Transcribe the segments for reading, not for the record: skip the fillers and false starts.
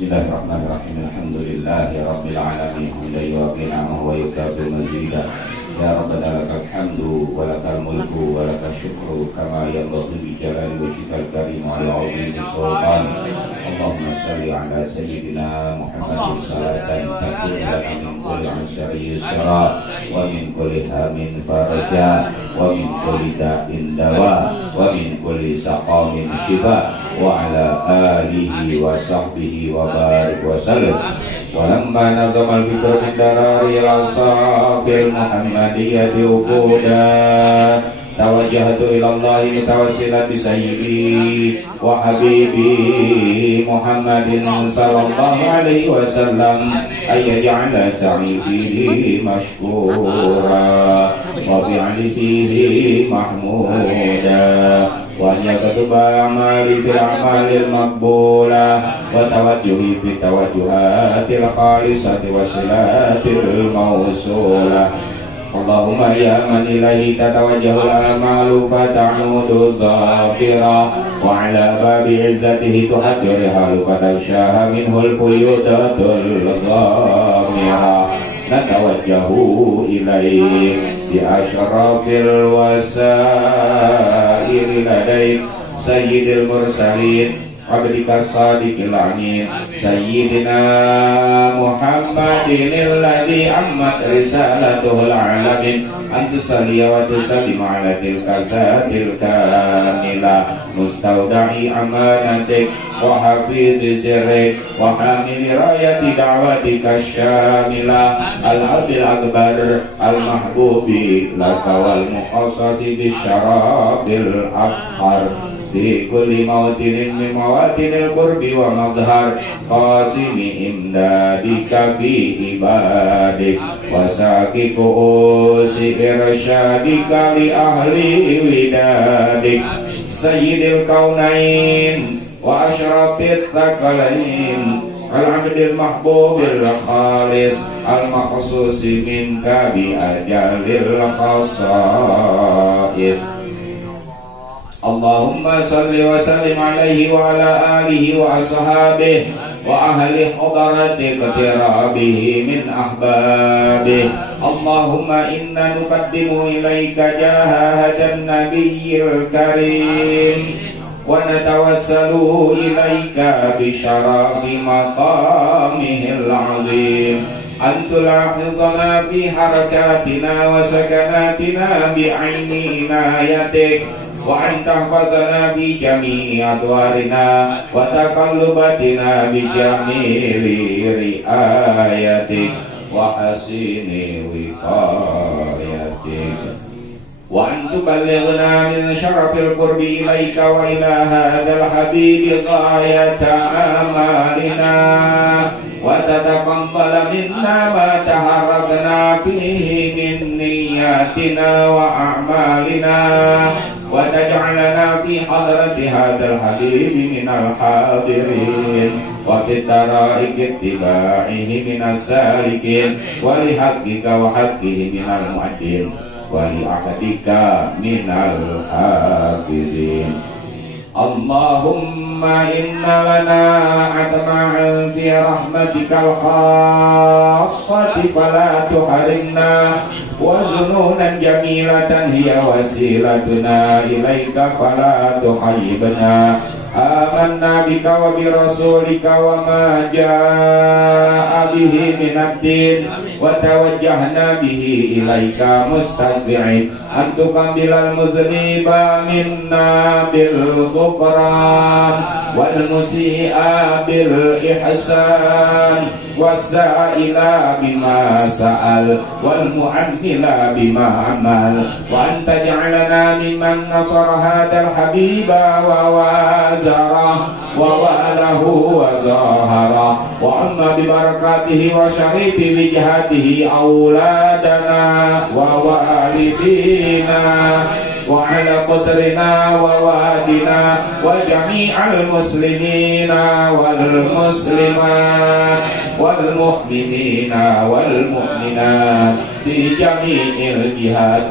Bismillahirrahmanirrahim. Alhamdulillahi rabbil alamin. Hamdan yuwaffi ni'amahu wa yukafi mazidah. Ya Rabbana lakal hamdu wa lakal mulku wa lakal syukru kama yanbaghi bi jalali wajhikal karim wa li 'azimi sultan. Allahumma shalli ala sayyidina Muhammadin salatan takun lana min kulli 'usri yusra wa min kulli hamin faraja wa min kulli da'in dawa wa min kulli saqamin shifa wa ala alihi wa sahbihi wa barik wa sallim. Walamma nazama al-fikr min darari al-asafil muhammadiyati uquda tawajjahtu ila Allah mutawassilan bi sayyidi wa habibi Muhammadin sallallahu alaihi wasallam ayyaj'ala sa'idi mashkura wa bi'alihi mahmuda wa yaktuba amali bil amalil maqbula wa tawajjuhi fi tawajjuhatil khalisati wasilatil mawsula. Allahumma ya man ilaihi tatawajjahul amalu fata'udu dhafira wa ala babi izzatihi tuhajjur halu fatanshaha minhul buyutatul dhamira natawajjahu ilaihi bi asyrafil wasaili ladaik sayyidil mursalin abdika sadiqil amin sayyidina Muhammadin alladhi ammat risalatuhul alamin antusalliya wa tusallim ala tilka zatil kamila mustauda'i amanatik wa hafidhi sirrik wa hamili rayati da'watika syamila al-abdil akbar al-mahbubi laka wal mukhassasi bisyarafil akhar di kulli mawtinin min mawatinil qurbi wa madhar qasimi imdadika fi ibadik wasaki ku'usi irsyadika li ahli widadik sayyidil kaunain wa asyrafit takalain al-abdil mahbubil khalis al-makhsusi minka bi ajalil khasa'is. Allahumma salli wa sallim alaihi wa ala alihi wa ashabihi wa ahli hadarati qatirabihi min ahbabihi. Allahumma inna nuqaddimu ilaika jaha hadan nabiyyil karim wa natawassalu ilaika bi syarafi maqamihil azim an tulahizana fi harakatina wa sakanatina bi aini inayatik wa an tahfazana bi jami'i adwarina wa taqallubatina bi jamili riayatik wa hasini wiqayatik wa an tuballighna min syarafil qurbi ilaika wa ila hadzal habibi ghayata amalina wa tataqabbal minna ma taharrakna fihi min niyatina wa a'malina wa taj'alna fi hadrati hadzal habibi minal hadirin wa fi tara'iqi ittiba'ihi minas salikin wa li haqqika wa haqqihi minal mu'addin wa li ahadika minal hafizin. Allahumma inna lana atma'an fi rahmatikal khassati fala tuharimna wa zununan jamilatan hiya wasilatuna ilaika fala tuhayyibna amanna bika wa bi rasulika wa ma jaa bihi minad din wa tawajjahna bihi ilaika mustadbi'in an tukambilal muzniba minna bil ghufran wal musi'a bil ihsan wasa'ila bima sa'al wal mu'ammila bima amal wa anta ja'alana mimman nasara hadal habiba wa wazara wa walahu wa zahara wa amma bi barakatihi wa syarifi wijhatihi auladana wa walidina wa ala qatrina wa wadina wa jami'al muslimina wal muslimat wal mu'minina wal mu'minat fi jami'il jihad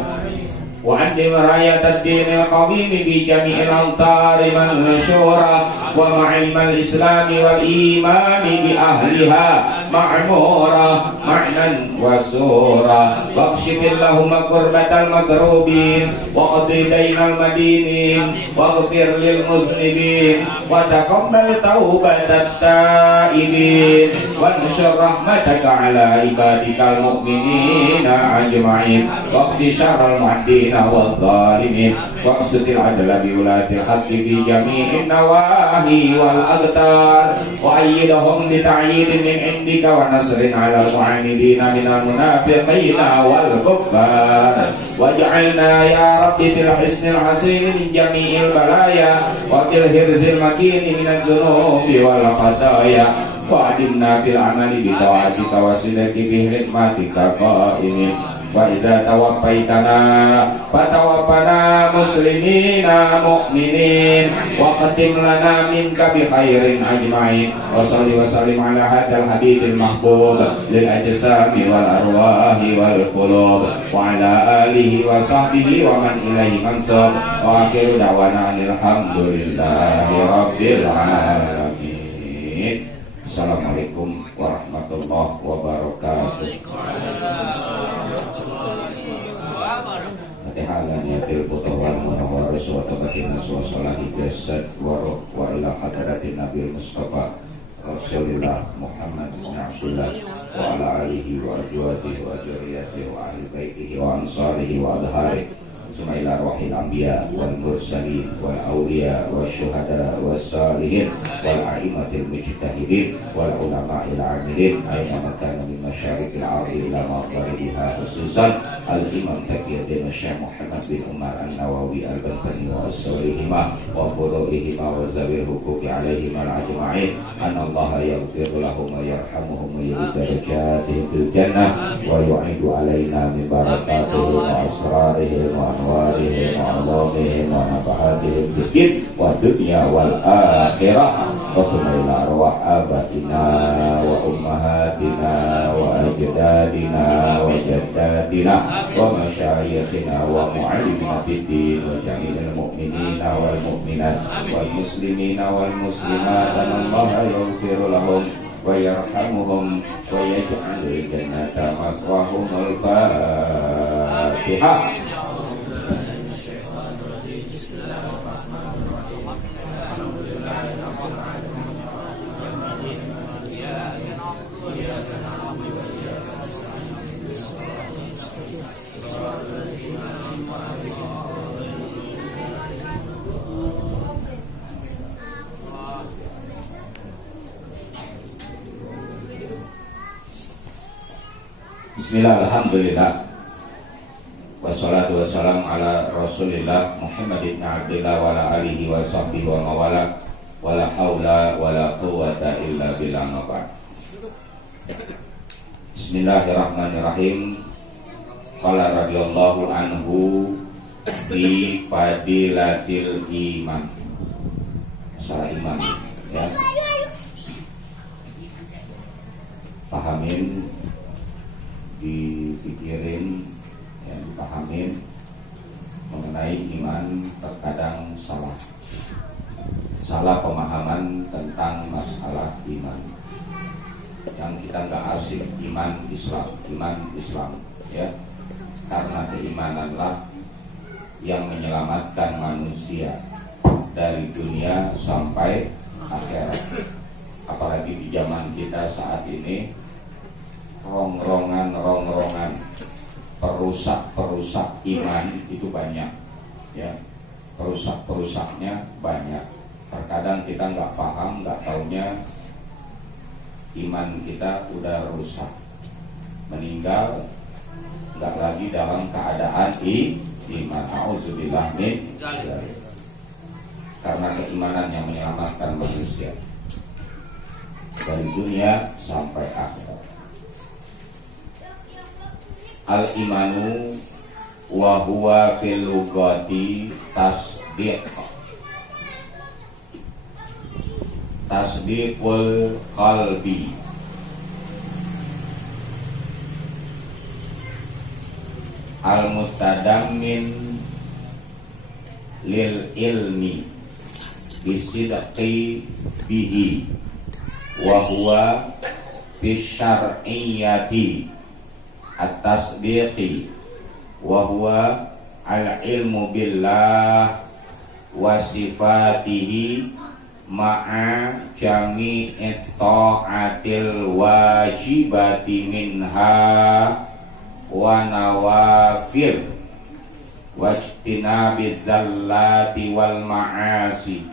wa andim rayat ad-din al-qawim bi jami'il antar manshura wa ma'ilmal islami wal imani bi ahliha ma'mura ma'nan wa sura waqshifillahumma kurbatal makrubin wa qadi dainal madinin waghfir lil muslimin wa taqabbal taubatat taibin wa nshur rahmataka ala ibadikal mu'minina ajma'in waqdi syarral mu'addina wal zalimin waqsutil adla bi ulatil haqqi bi jami'in nawahi wal agtar wa ayyidahum bi ta'yidin min indika wa nasrin ala al mu'anidina minal munafiqina wal kuffar waj'alna ya rabbi bil hisnil hasin min jami'il balaya wa bil hirzil makin minadz dzunubi wal khataya wa adimna bil amali bi ta'atika wa silati bi hikmatika qa'imin wa idza tawaffaitana fatawaffana muslimina mu'minin wa qatim lana minka bi khairin ajma'in wa salli wa sallim ala hadzal habibil mahbub lil ajsami wal arwahi wal qulub wa ala alihi wa sahbihi wa man ilaihi mansub wa akhiru da'wana alhamdulillahi rabbil alamin. Assalamualaikum warahmatullahi wabarakatuh. Fatihah niyatil putawal munawwar wa tabatina wa salahi jasad wa ruh wa ila hadratin nabil mustafa Rasulullah Muhammad bin Abdullah wa ala alihi wa azwajihi wa dzurriyyatihi wa ahli baitihi wa ansarihi wa adharihi summa ila rohil anbiya wal mursalin wal awliya wal syuhada wal salihin wal a'immatil mujtahidin wal ulama'il amilin aina makana min masyariqil ardi ila magharibiha khususan al imam taqiyuddin Syekh Muhammad bin Umar an-Nawawi al-Balkani wa as-sawrihima wa furu'ihima wa zawil huquqi alaihim al-ajma'in anallaha yaghfiru lahum wa yarhamuhum wa yuridu darajatihim fil jannah wa yu'idu alaina min barakatihi wa asrarihi wa anwarihim wa alamihim wa nafahatihim fid wa dunya wal akhirah wa sumaila arwah abatina wa ummahatina wa ajdadina wa jaddatina wa masyayikhina wa mu'allimina fid din wa jami'il mu'minina wal mu'minat wal muslimina wal muslimat anallaha yaghfiru lahum wa yarhamuhum wa yaj'alul jannata maswahumul Fatihah. Bismillah, alhamdulillah, wassalatu wassalamu ala rasulillah Muhammad ibn Abdillah wa ala alihi wa sahbihi wa mawala wa la hawla wa la quwwata illa billah mabad. Bismillahirrahmanirrahim. Qala radhiyallahu anhu fi fadilatil iman. Masalah iman ya. Pahamin, dipikirin, ya, dipahamin mengenai iman. Terkadang salah pemahaman tentang masalah iman. Yang kita nggak asik iman Islam, ya, karena keimananlah yang menyelamatkan manusia dari dunia sampai akhirat. Apalagi di zaman kita saat ini, rongrongan perusak iman itu banyak, ya, perusaknya banyak. Terkadang kita nggak paham, nggak taunya iman kita udah rusak, meninggal nggak lagi dalam keadaan iman. Auzubillah min dzalik. Karena keimanan yang menyelamatkan manusia dari dunia sampai akhirat. Al-imanu wa huwa fil lughati tasdiqul qalbi al-mutadammin lil ilmi bisidqi bihi wa huwa bisyar'iyyati at-tasdiqi wa huwa al-ilmu billah wa sifatihi ma'a jami'i ta'atil wajibati minha wa nawafil wajtinabiz zallati wal ma'asi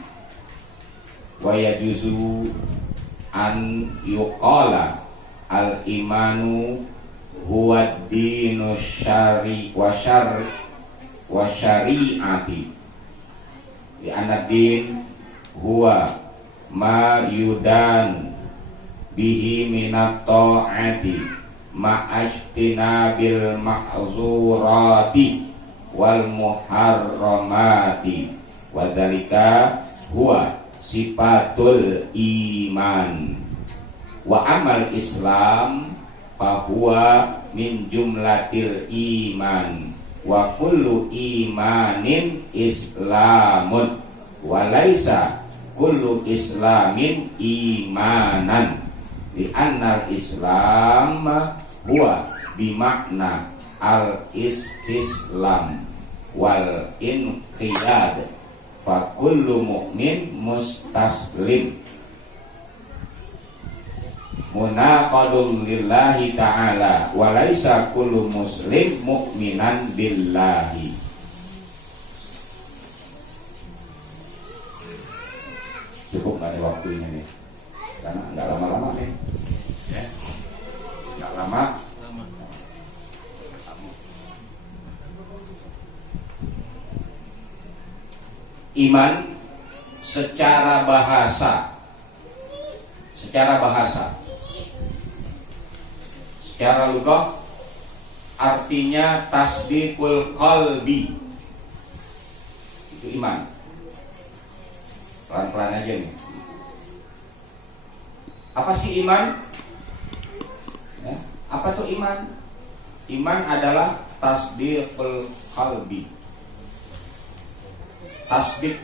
wa yajuzu an yuqala al imanu huwa dinu syari wa syari'ati di anad din huwa ma yudan bihi minat ta'ati ma'ajtinabil mahzurati wal muharramati wa dzalika huwa sifatul iman wa amal islam fahuwa min jumlatil iman wa kullu imanin islamun wa laisa kullu islamin imanan li annal islam huwa bimakna al istislam wal inqiyad fa kullu mu'min mustaslim munaqadun lillahi ta'ala wa laisa kullu muslim mu'minan billahi. Cukup nggak nih waktunya nih? Karena nggak lama-lama nih, ya, nggak lama. Iman secara bahasa, secara lugah artinya tasdiqul qalbi, itu iman. Pelan-pelan aja nih. Apa sih iman? Ya, apa tuh iman? Iman adalah tasdiqul qalbi. Tasdik,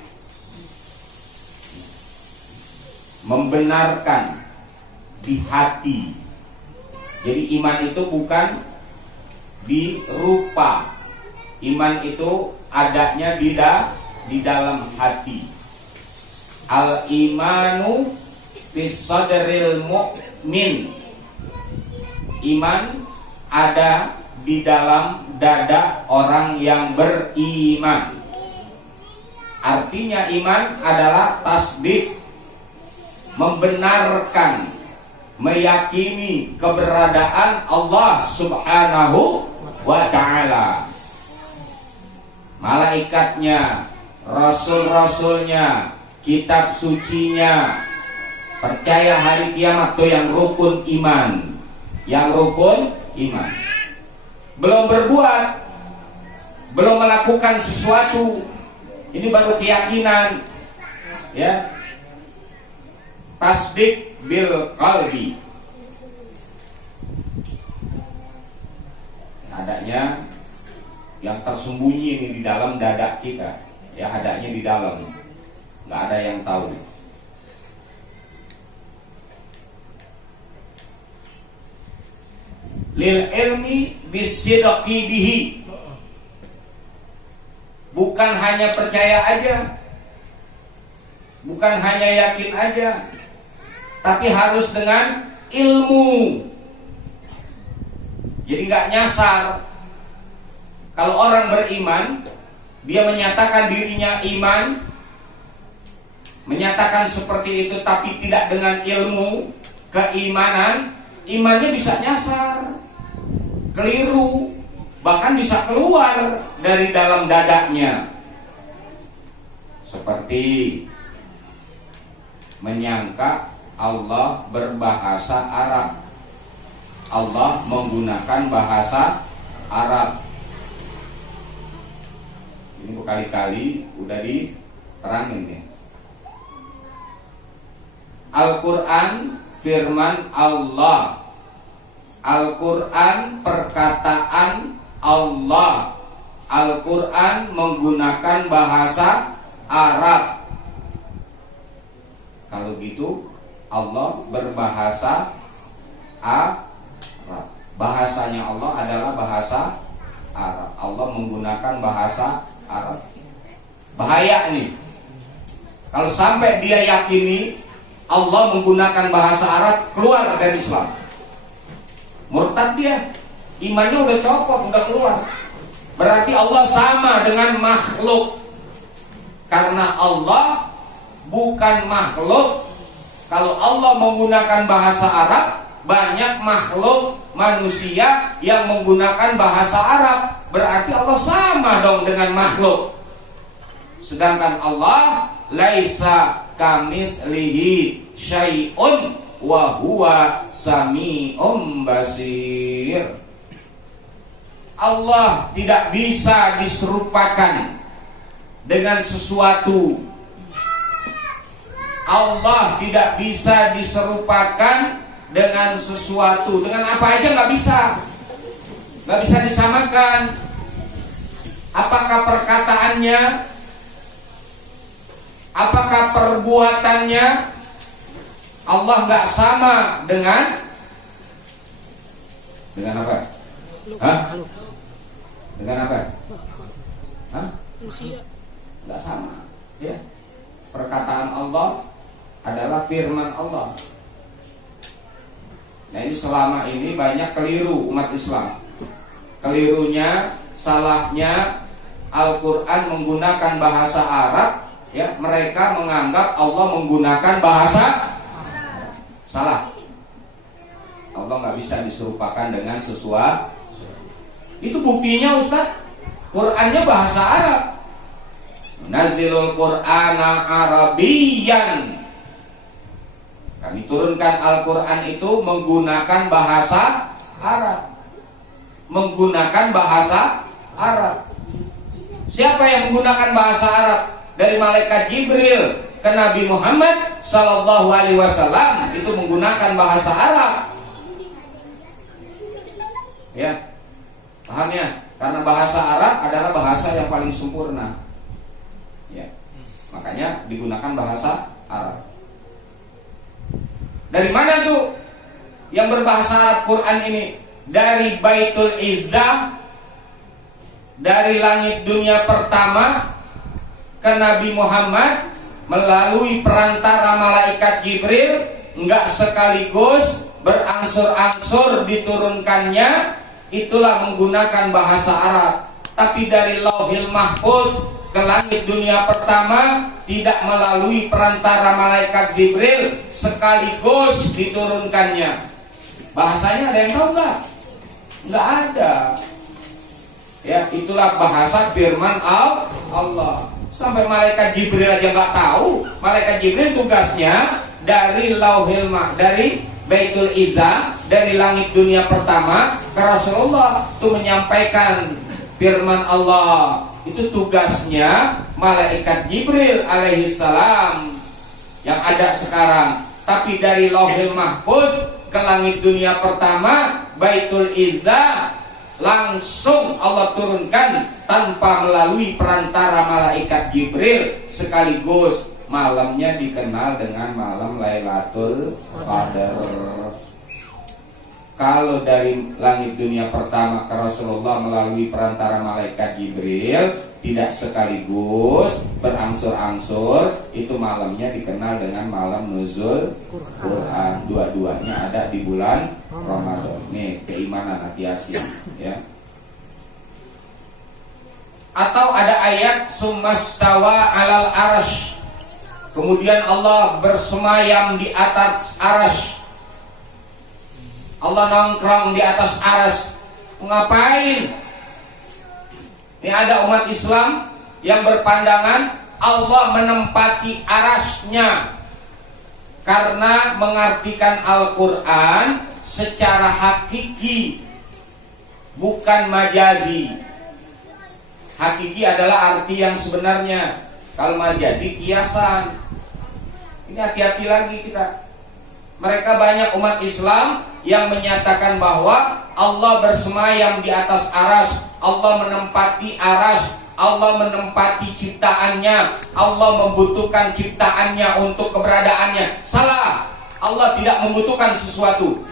membenarkan di hati. Jadi iman itu bukan di rupa. Iman itu adanya di dalam hati. Al imanu fis sadril mu'min. Iman ada di dalam dada orang yang beriman. Artinya iman adalah tasdik, membenarkan, meyakini keberadaan Allah Subhanahu wa ta'ala, malaikatnya, rasul-rasulnya, kitab sucinya, percaya hari kiamat. Tuh yang rukun iman. Yang rukun iman. Belum berbuat, belum melakukan sesuatu, ini baru keyakinan, ya. Tasdik bil qalbi, adanya yang tersembunyi ini di dalam dada kita, ya, adanya di dalam, nggak ada yang tahu. Lil ilmi bisidqi bihi, bukan hanya percaya aja, bukan hanya yakin aja, tapi harus dengan ilmu. Jadi nggak nyasar. Kalau orang beriman, dia menyatakan dirinya iman, menyatakan seperti itu, tapi tidak dengan ilmu keimanan, imannya bisa nyasar, keliru, bahkan bisa keluar dari dalam dadanya. Seperti menyangka Allah berbahasa Arab, Allah menggunakan bahasa Arab. Ini berkali-kali udah diterangin ya. Al-Quran firman Allah, Al-Quran perkataan Allah, Al-Quran menggunakan bahasa Arab. kalau gitu Allah berbahasa Arab. Bahasanya Allah adalah bahasa Arab. Allah menggunakan bahasa Arab. Bahaya nih. Kalau sampai dia yakini Allah menggunakan bahasa Arab, keluar dari Islam. Murtad dia. Imannya udah copot, udah keluar. Berarti Allah sama dengan makhluk. Karena Allah bukan makhluk. Kalau Allah menggunakan bahasa Arab, banyak makhluk manusia yang menggunakan bahasa Arab. Berarti Allah sama dong dengan makhluk. Sedangkan Allah laisa kamislihi syai'un wa huwa sami'un basir. Allah tidak bisa diserupakan dengan sesuatu. Allah tidak bisa diserupakan dengan sesuatu. Dengan apa aja nggak bisa. Nggak bisa disamakan. Apakah perkataannya, apakah perbuatannya. Allah nggak sama dengan apa? Hah? Dengan apa? Hah? Nggak sama. Ya. Perkataan Allah adalah firman Allah. Nah, ini selama ini banyak keliru umat Islam. Kelirunya, salahnya Al-Quran menggunakan bahasa Arab, ya, mereka menganggap Allah menggunakan bahasa Arab. Salah. Allah nggak bisa diserupakan dengan sesuatu. Itu buktinya Ustaz. Qurannya bahasa Arab. Nazilul Qur'ana Arabiyyan. Kami turunkan Al-Quran itu menggunakan bahasa Arab. Menggunakan bahasa Arab. Siapa yang menggunakan bahasa Arab? Dari malaikat Jibril ke Nabi Muhammad sallallahu alaihi wasallam itu menggunakan bahasa Arab. Ya. Paham ya? Karena bahasa Arab adalah bahasa yang paling sempurna. Ya. Makanya digunakan bahasa Arab. Dari mana tuh yang berbahasa Arab Quran ini? Dari Baitul Izzah, dari langit dunia pertama ke Nabi Muhammad melalui perantara malaikat Jibril, enggak sekaligus, berangsur-angsur diturunkannya, itulah menggunakan bahasa Arab. Tapi dari Lauhil Mahfuz ke langit dunia pertama tidak melalui perantara malaikat Jibril, sekaligus diturunkannya. Bahasanya ada yang tahu nggak? Nggak ada. Ya, itulah bahasa firman Allah. Sampai malaikat Jibril aja nggak tahu. Malaikat Jibril tugasnya dari Lauhil Mahfuz, dari Baitul Izzah, dari langit dunia pertama ke Rasulullah, itu menyampaikan firman Allah. Itu tugasnya malaikat Jibril alaihissalam yang ada sekarang. Tapi dari Lauhil Mahfuz ke langit dunia pertama, Baitul Izzah, langsung Allah turunkan tanpa melalui perantara malaikat Jibril, sekaligus malamnya dikenal dengan malam Lailatul Qadar. Kalau dari langit dunia pertama ke Rasulullah melalui perantara malaikat Jibril, tidak sekaligus, berangsur-angsur, itu malamnya dikenal dengan malam nuzul Quran. Dua-duanya ada di bulan Ramadan. Nih, keimanan hati-hati ya. Atau ada ayat summastawa alal arsh. Kemudian Allah bersemayam di atas arsh. Allah nongkrong di atas aras. Ngapain? Ini ada umat Islam yang berpandangan Allah menempati arasnya karena mengartikan Al-Quran secara hakiki, bukan majazi. Hakiki adalah arti yang sebenarnya. Kalau majazi kiasan. Ini hati-hati lagi kita. Mereka banyak umat Islam yang menyatakan bahwa Allah bersemayam di atas aras, Allah menempati aras, Allah menempati ciptaannya, Allah membutuhkan ciptaannya untuk keberadaannya. Salah. Allah tidak membutuhkan sesuatu.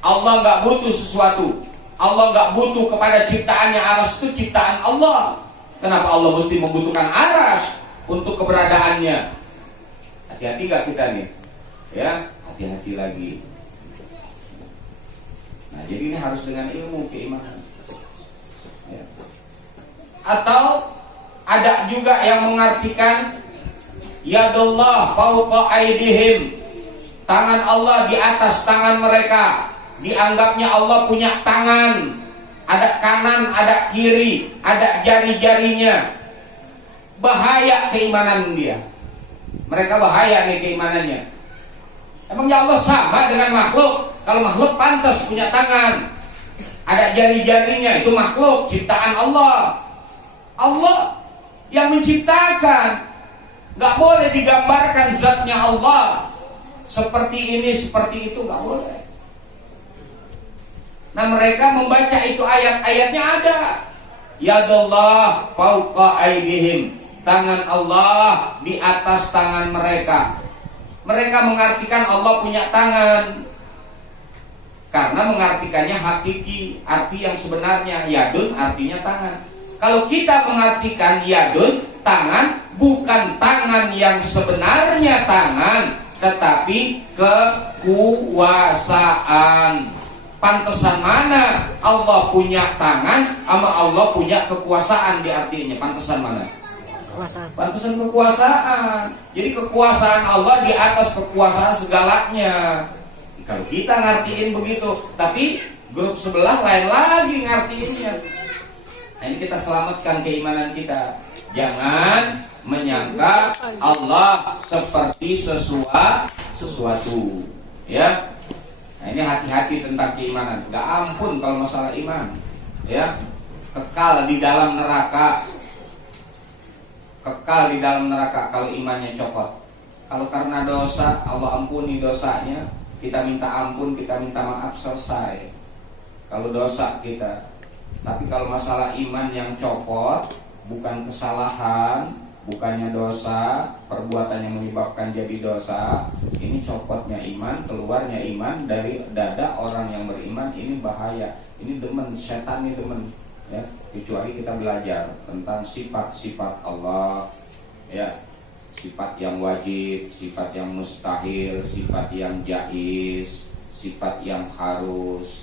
Allah nggak butuh sesuatu. Allah nggak butuh kepada ciptaannya. Aras itu ciptaan Allah. Kenapa Allah mesti membutuhkan aras untuk keberadaannya? Hati-hati nggak kita nih? Ya, hati-hati lagi. Nah, jadi ini harus dengan ilmu keimanan. Ya. Atau ada juga yang mengartikan yadullah fauqa aidihim, tangan Allah di atas tangan mereka. Dianggapnya Allah punya tangan, ada kanan, ada kiri, ada jari-jarinya. Bahaya keimanan dia. Mereka bahaya nih keimanannya. Emangnya Allah sama dengan makhluk? Kalau makhluk pantas punya tangan, ada jari-jarinya, itu makhluk ciptaan Allah. Allah yang menciptakan. Gak boleh digambarkan zatnya Allah seperti ini, seperti itu, gak boleh. Nah, mereka membaca itu ayat-ayatnya ada. Yadullah fauqa aidihim, tangan Allah di atas tangan mereka. Mereka mengartikan Allah punya tangan karena mengartikannya hakiki, arti yang sebenarnya. Yadun artinya tangan. Kalau kita mengartikan yadun, tangan, bukan tangan yang sebenarnya tangan, tetapi kekuasaan. Pantesan mana Allah punya tangan sama Allah punya kekuasaan, di artinya pantesan mana? Pantesan kekuasaan. Jadi kekuasaan Allah di atas kekuasaan segalanya. Kalau kita ngartiin begitu, tapi grup sebelah lain lagi ngartiinnya. Nah, ini kita selamatkan keimanan kita. Jangan menyangka Allah seperti sesuatu. Ya. Nah, ini hati-hati tentang keimanan. Gak ampun kalau masalah iman. Ya. Kekal di dalam neraka. Kekal di dalam neraka kalau imannya copot. Kalau karena dosa Allah ampuni dosanya, kita minta ampun, kita minta maaf, selesai. Kalau dosa kita. Tapi kalau masalah iman yang copot, bukan kesalahan, bukannya dosa, perbuatan yang menyebabkan jadi dosa, ini copotnya iman, keluarnya iman dari dada orang yang beriman, ini bahaya. Ini demen, setan ini demen. Ya, kecuali kita belajar tentang sifat-sifat Allah, ya, sifat yang wajib, sifat yang mustahil, sifat yang jaiz, sifat yang harus.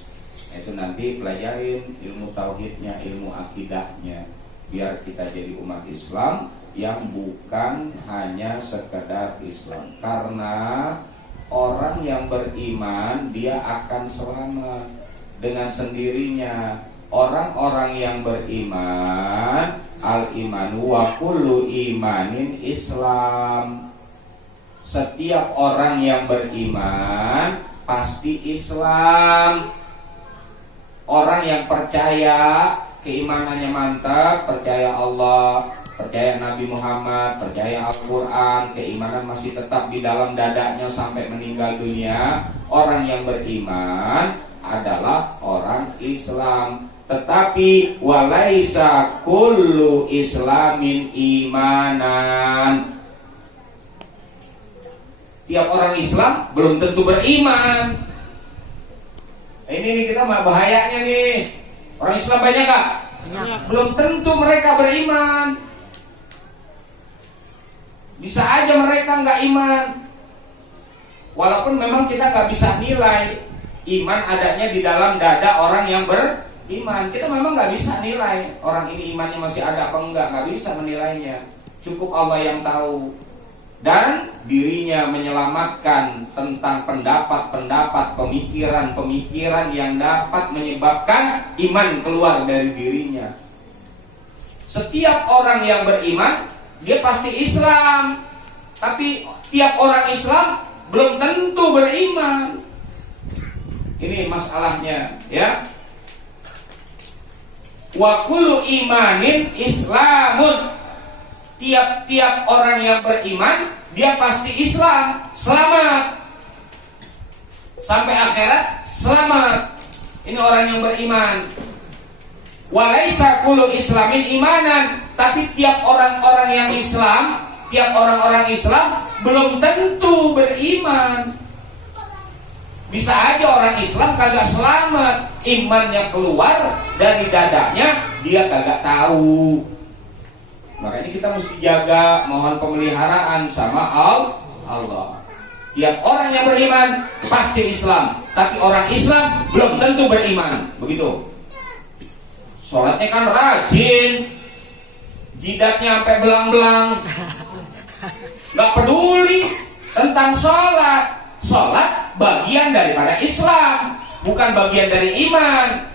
Itu nanti pelajarin ilmu tauhidnya, ilmu akidahnya, biar kita jadi umat Islam yang bukan hanya sekedar Islam. Karena orang yang beriman dia akan selamat dengan sendirinya. Orang-orang yang beriman, al-imanu wa kullu imanin Islam. Setiap orang yang beriman pasti Islam. Orang yang percaya, keimanannya mantap, percaya Allah, percaya Nabi Muhammad, percaya Al-Quran, keimanan masih tetap di dalam dadanya sampai meninggal dunia. Orang yang beriman adalah orang Islam. Tetapi walaisa kullu islamin imanan. Tiap orang Islam belum tentu beriman. Ini nih kita bahayanya nih. Orang Islam banyak gak? Banyak. Belum tentu mereka beriman. Bisa aja mereka gak iman. Walaupun memang kita gak bisa nilai iman adanya di dalam dada orang yang beriman. Kita memang gak bisa nilai orang ini imannya masih ada apa enggak. Gak bisa menilainya. Cukup Allah yang tahu. Dan dirinya menyelamatkan tentang pendapat-pendapat, pemikiran-pemikiran yang dapat menyebabkan iman keluar dari dirinya. Setiap orang yang beriman, dia pasti Islam. Tapi tiap orang Islam belum tentu beriman. Ini masalahnya, ya. Wa kullu imanin Islamun. Tiap-tiap orang yang beriman dia pasti Islam, selamat sampai akhirat, selamat. Ini orang yang beriman. Walaisa kullu islamin imanan, tapi tiap orang-orang yang Islam, tiap orang-orang Islam belum tentu beriman. Bisa aja orang Islam kagak selamat, imannya keluar dari dadanya, dia kagak tahu. Makanya kita mesti jaga, mohon pemeliharaan sama Allah. Tiap orang yang beriman pasti Islam, tapi orang Islam belum tentu beriman. Begitu. Sholatnya kan rajin, jidatnya sampai belang-belang, gak peduli tentang sholat. Sholat bagian daripada Islam, bukan bagian dari iman.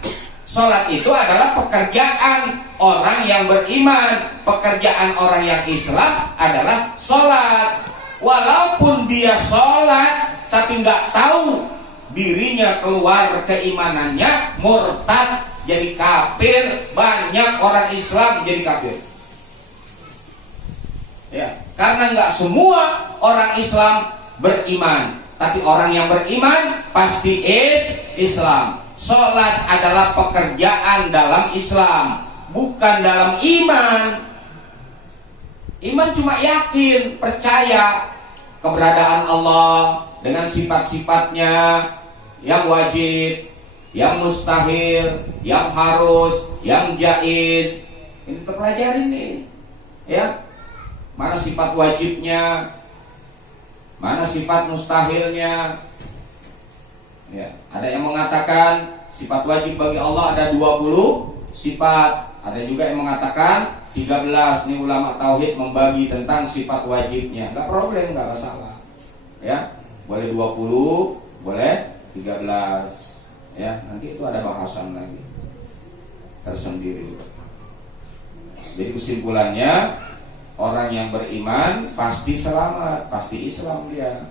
Sholat itu adalah pekerjaan orang yang beriman. Pekerjaan orang yang Islam adalah sholat. Walaupun dia sholat, tapi gak tahu dirinya keluar keimanannya, murtad, jadi kafir. Banyak orang Islam jadi kafir. Ya, karena nggak semua orang Islam beriman, tapi orang yang beriman pasti Islam. Sholat adalah pekerjaan dalam Islam, bukan dalam iman. Iman cuma yakin, percaya keberadaan Allah dengan sifat-sifatnya yang wajib, yang mustahil, yang harus, yang jaiz. Ini terpelajari nih, ya. Mana sifat wajibnya, mana sifat mustahilnya. Ya, ada yang mengatakan sifat wajib bagi Allah ada 20 sifat. Ada juga yang mengatakan 13. Ini ulama tauhid membagi tentang sifat wajibnya. Enggak problem, enggak masalah. Ya, boleh 20, boleh 13. Ya, nanti itu ada bahasan lagi tersendiri. Jadi kesimpulannya, orang yang beriman pasti selamat, pasti Islam dia.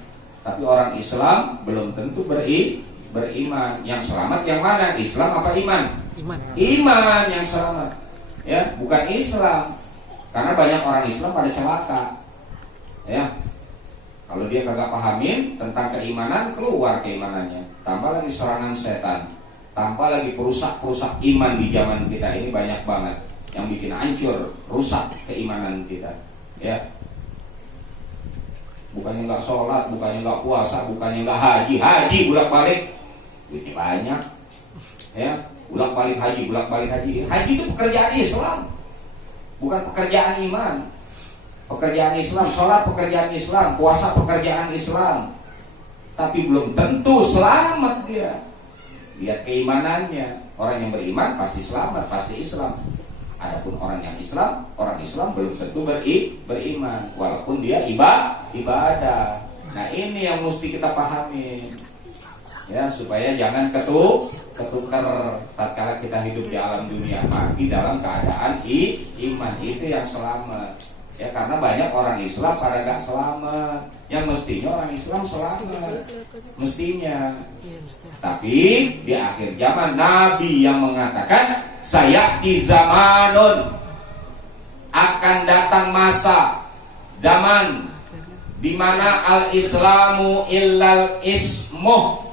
Tapi orang Islam belum tentu beriman. Yang selamat yang mana? Islam apa iman? Iman yang selamat. Ya, bukan Islam. Karena banyak orang Islam pada celaka. Ya. Kalau dia kagak pahamin tentang keimanan, keluar keimanannya. Tambah lagi serangan setan, tambah lagi perusak iman di zaman kita ini banyak banget yang bikin hancur, rusak keimanan kita. Ya, bukannya nggak sholat, bukannya nggak puasa, bukannya nggak haji bolak balik, duitnya banyak. Ya, bolak balik haji. Haji itu pekerjaan Islam, bukan pekerjaan iman. Pekerjaan Islam, sholat pekerjaan Islam, puasa pekerjaan Islam. Tapi belum tentu selamat dia. Lihat keimanannya. Orang yang beriman pasti selamat, pasti Islam. Adapun orang yang Islam, orang Islam belum tentu beriman, walaupun dia ibadah. Nah, ini yang mesti kita pahami, ya, supaya jangan ketukar tatkala kita hidup di alam dunia, mati dalam keadaan iman. Itu yang selamat. Ya, karena banyak orang Islam pada gak selamat. Yang mestinya orang Islam selamat, mestinya. Tapi di akhir zaman Nabi yang mengatakan, sayati zamanun, akan datang masa zaman di mana al-islamu illal ismuh,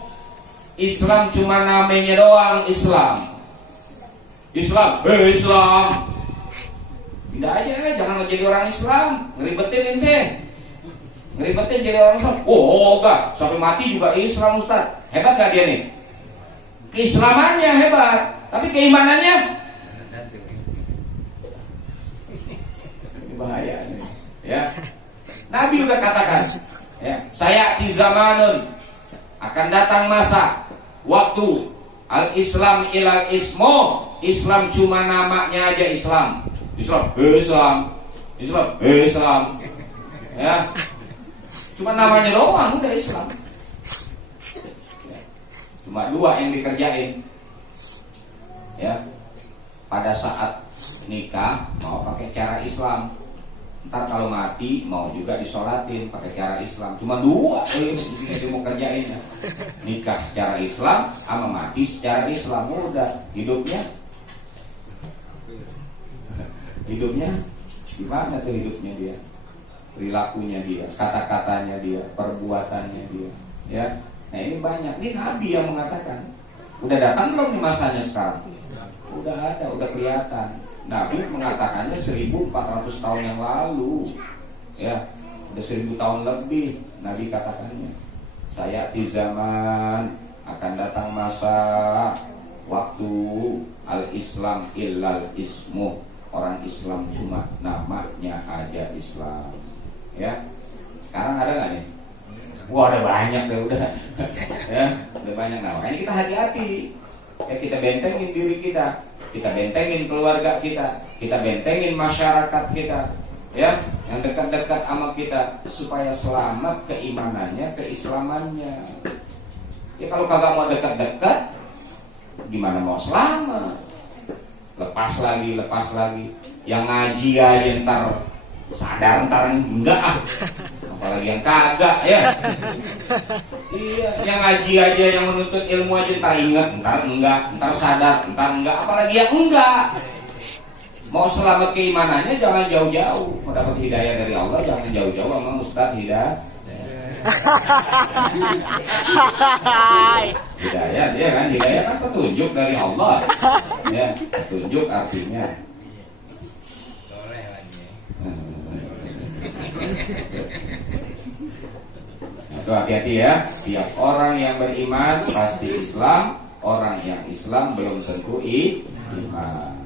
Islam cuma namanya doang Islam. Islam. Tidak aja, jangan jadi orang Islam, ngeribetin ente. Ngeribetin jadi orang Islam. Oh enggak, sampai mati juga Islam Ustaz. Hebat gak dia nih? Keislamannya hebat, tapi keimanannya ini bahaya nih. Ya. Nabi udah katakan, ya, saya di zamanun, akan datang masa, waktu al-Islam ilal ismo, Islam cuma namanya aja Islam. Islam. Ya. Cuma namanya doang udah Islam. Ya. Cuma dua yang dikerjain. Ya. Pada saat nikah mau pakai cara Islam. Ntar kalau mati mau juga disolatin pakai cara Islam. Cuma dua yang dia mau kerjain ya. Nikah secara Islam sama mati secara Islam. Udah hidupnya gimana tuh hidupnya dia, perilakunya dia, kata-katanya dia, perbuatannya dia, ya. Nah ini banyak. Ini Nabi yang mengatakan. Udah datang belum nih masanya sekarang? Udah ada, udah kelihatan. Nabi mengatakannya 1400 tahun yang lalu. Ya, udah 1000 tahun lebih Nabi katakannya. Saya di zaman akan datang masa waktu al-Islam illal ismu. Orang Islam cuma namanya aja Islam. Ya. Sekarang ada nggak nih? Wah, ada banyak deh udah. Ya, udah banyak. Nah, makanya kita hati-hati. Ya, kita bentengin diri kita. Kita bentengin keluarga kita. Kita bentengin masyarakat kita. Ya, yang dekat-dekat sama kita supaya selamat keimanannya, keislamannya. Ya, kalau kagak mau dekat-dekat, gimana mau selamat? Lepas lagi. Yang ngaji aja ntar sadar, ntar enggak ah. Apalagi yang kagak ya. Iya, yang ngaji aja, yang menuntut ilmu aja ntar ingat, ntar enggak, ntar sadar, ntar enggak. Apalagi yang enggak. Mau selamat keimanannya jangan jauh-jauh. Mau dapat hidayah dari Allah jangan jauh-jauh sama Ustaz Hidayah. Hidayah dia kan, hidayah kan petunjuk dari Allah. Ya, petunjuk artinya. Itu hati-hati ya. Tiap orang yang beriman pasti Islam. Orang yang Islam belum tentu iman.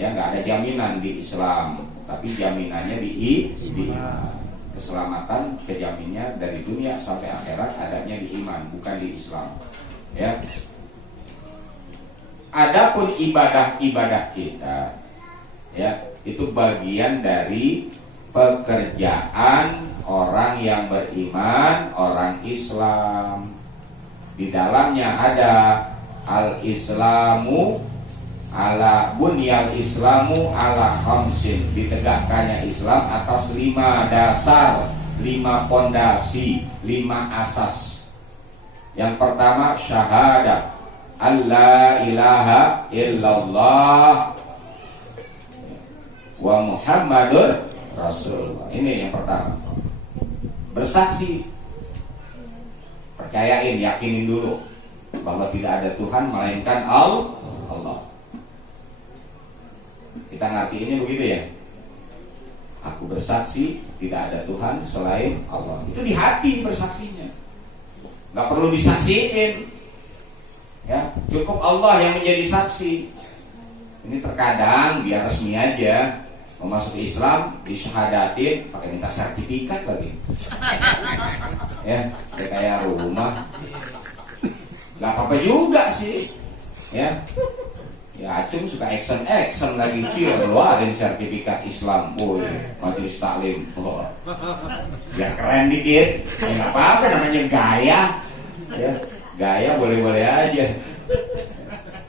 Ya, nggak ada jaminan di Islam, tapi jaminannya di iman. Keselamatan kejaminnya dari dunia sampai akhirat adanya di iman, bukan di Islam. Ya. Adapun ibadah-ibadah kita, ya, itu bagian dari pekerjaan orang yang beriman, orang Islam. Di dalamnya ada al-Islamu ala bunyal Islamu ala khamsin, ditegakkannya Islam atas 5 dasar, 5 pondasi, 5 asas. Yang pertama syahadat alla ilaha illallah wa Muhammadur Rasulullah. Ini yang pertama. Bersaksi, percayain, yakinin dulu bahwa tidak ada Tuhan melainkan Allah. Kita ngerti ini begitu ya. Aku bersaksi tidak ada Tuhan selain Allah. Itu di hati bersaksinya, nggak perlu disaksiin. Ya, cukup Allah yang menjadi saksi. Ini terkadang biar resmi aja, mau masuk Islam disyahadatin pakai minta sertifikat lagi. Ya, kayak rumah. Nggak apa-apa juga sih. Ya. Ya, Acung suka action lagi keluarin sertifikat Islam, boy, majelis taklim, biar keren dikit, ya nggak apa-apa, namanya gaya, ya, gaya boleh-boleh aja.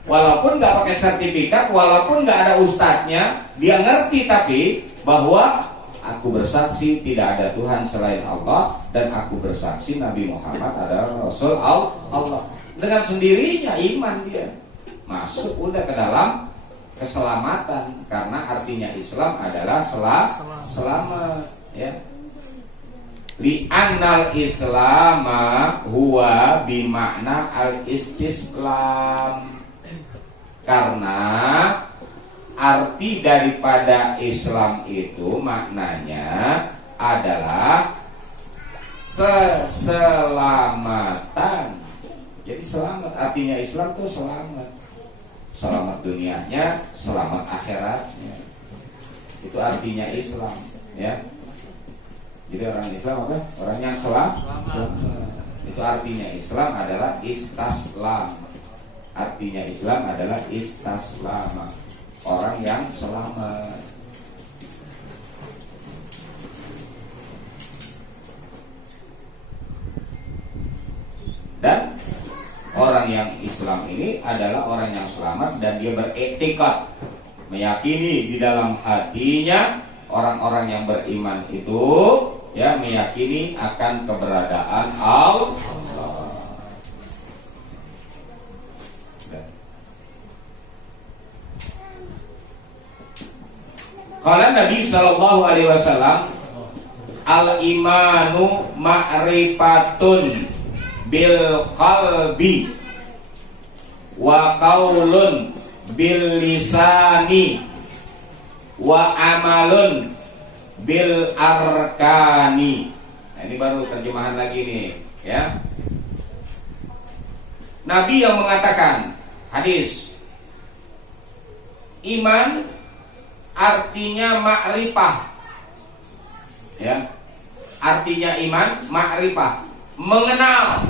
Walaupun nggak pakai sertifikat, walaupun nggak ada ustadznya, dia ngerti tapi bahwa aku bersaksi tidak ada Tuhan selain Allah dan aku bersaksi Nabi Muhammad adalah Rasul Allah. Dengan sendirinya iman dia masuk udah ke dalam keselamatan, karena artinya Islam adalah selamat, ya. Li'annal islama huwa bimakna al-istislam, karena arti daripada Islam itu maknanya adalah keselamatan. Jadi selamat, artinya Islam itu selamat. Selamat dunianya, selamat akhiratnya. Itu artinya Islam, ya. Jadi orang Islam apa? Orang yang selamat. Itu artinya Islam adalah istaslam. Artinya Islam adalah istaslama, orang yang selamat. Dan orang yang Islam ini adalah orang yang selamat dan dia beriktikad, meyakini di dalam hatinya. Orang-orang yang beriman itu ya meyakini akan keberadaan Allah. Kalau Nabi Shallallahu Alaihi Wasallam, al-imanu ma'rifatun bil qalbi wa qaulun bil lisani wa amalun bil arkani. Nah, ini baru terjemahan lagi nih, ya. Nabi yang mengatakan, hadis, iman artinya ma'rifah, ya. Artinya iman ma'rifah, mengenal.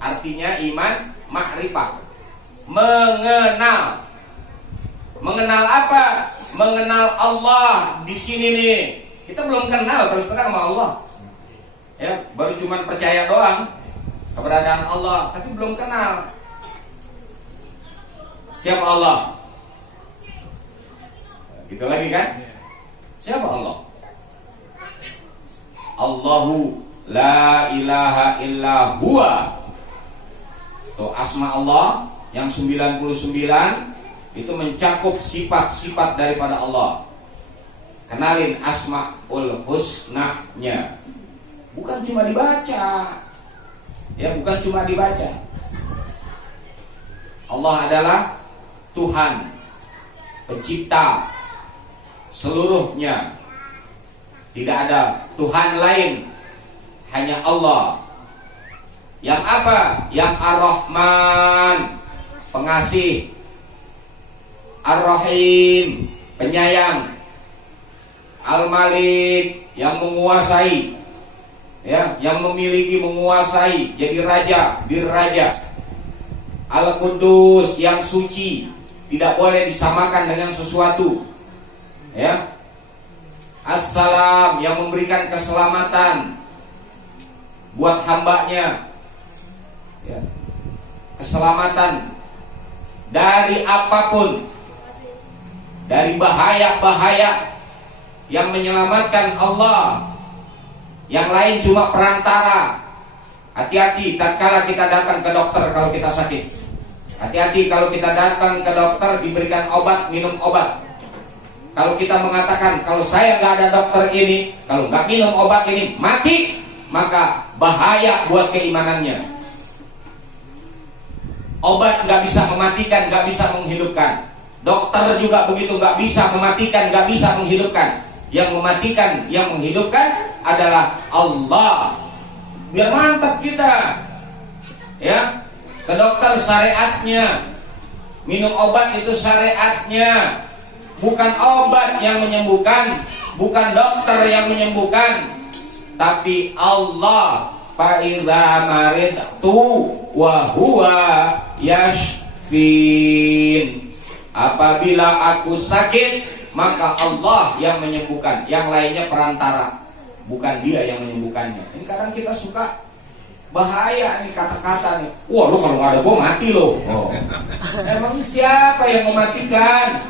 Artinya iman ma'rifah, mengenal. Mengenal apa? Mengenal Allah. Di sini nih kita belum kenal terus terang sama Allah, ya, baru cuman percaya doang keberadaan Allah, tapi belum kenal siapa Allah. Gitu lagi kan? Siapa Allah? Allahu la ilaha illa huwa. Tuh asma Allah yang 99 itu mencakup sifat-sifat daripada Allah. Kenalin asmaul husna-nya. Bukan cuma dibaca. Ya, bukan cuma dibaca. Allah adalah Tuhan, pencipta seluruhnya. Tidak ada Tuhan lain, hanya Allah. Yang apa? Yang Ar-Rahman, pengasih, Ar-Rahim, penyayang, Al-Malik, yang menguasai, ya, yang memiliki, menguasai, jadi raja, diraja. Al-Qudus, yang suci, tidak boleh disamakan dengan sesuatu, ya. As-Salam, yang memberikan keselamatan buat hambanya, ya. Keselamatan dari apapun, dari bahaya-bahaya, yang menyelamatkan Allah. Yang lain cuma perantara. Hati-hati tatkala kita datang ke dokter kalau kita sakit. Hati-hati kalau kita datang ke dokter diberikan obat, minum obat. Kalau kita mengatakan, kalau saya nggak ada dokter ini, kalau nggak minum obat ini mati, maka bahaya buat keimanannya. Obat nggak bisa mematikan, nggak bisa menghidupkan. Dokter juga begitu, nggak bisa mematikan, nggak bisa menghidupkan. Yang mematikan, yang menghidupkan adalah Allah. Biar mantap kita, ya. Ke dokter syariatnya, minum obat itu syariatnya. Bukan obat yang menyembuhkan, bukan dokter yang menyembuhkan, tapi Allah. Fa idza maridtu wa huwa yashfin. Apabila aku sakit, maka Allah yang menyembuhkan, yang lainnya perantara, bukan dia yang menyembuhkannya. Ini kadang kita suka bahaya nih kata-kata nih. Wah, lu kalau nggak ada gua mati lo. Oh. Emang siapa yang mematikan?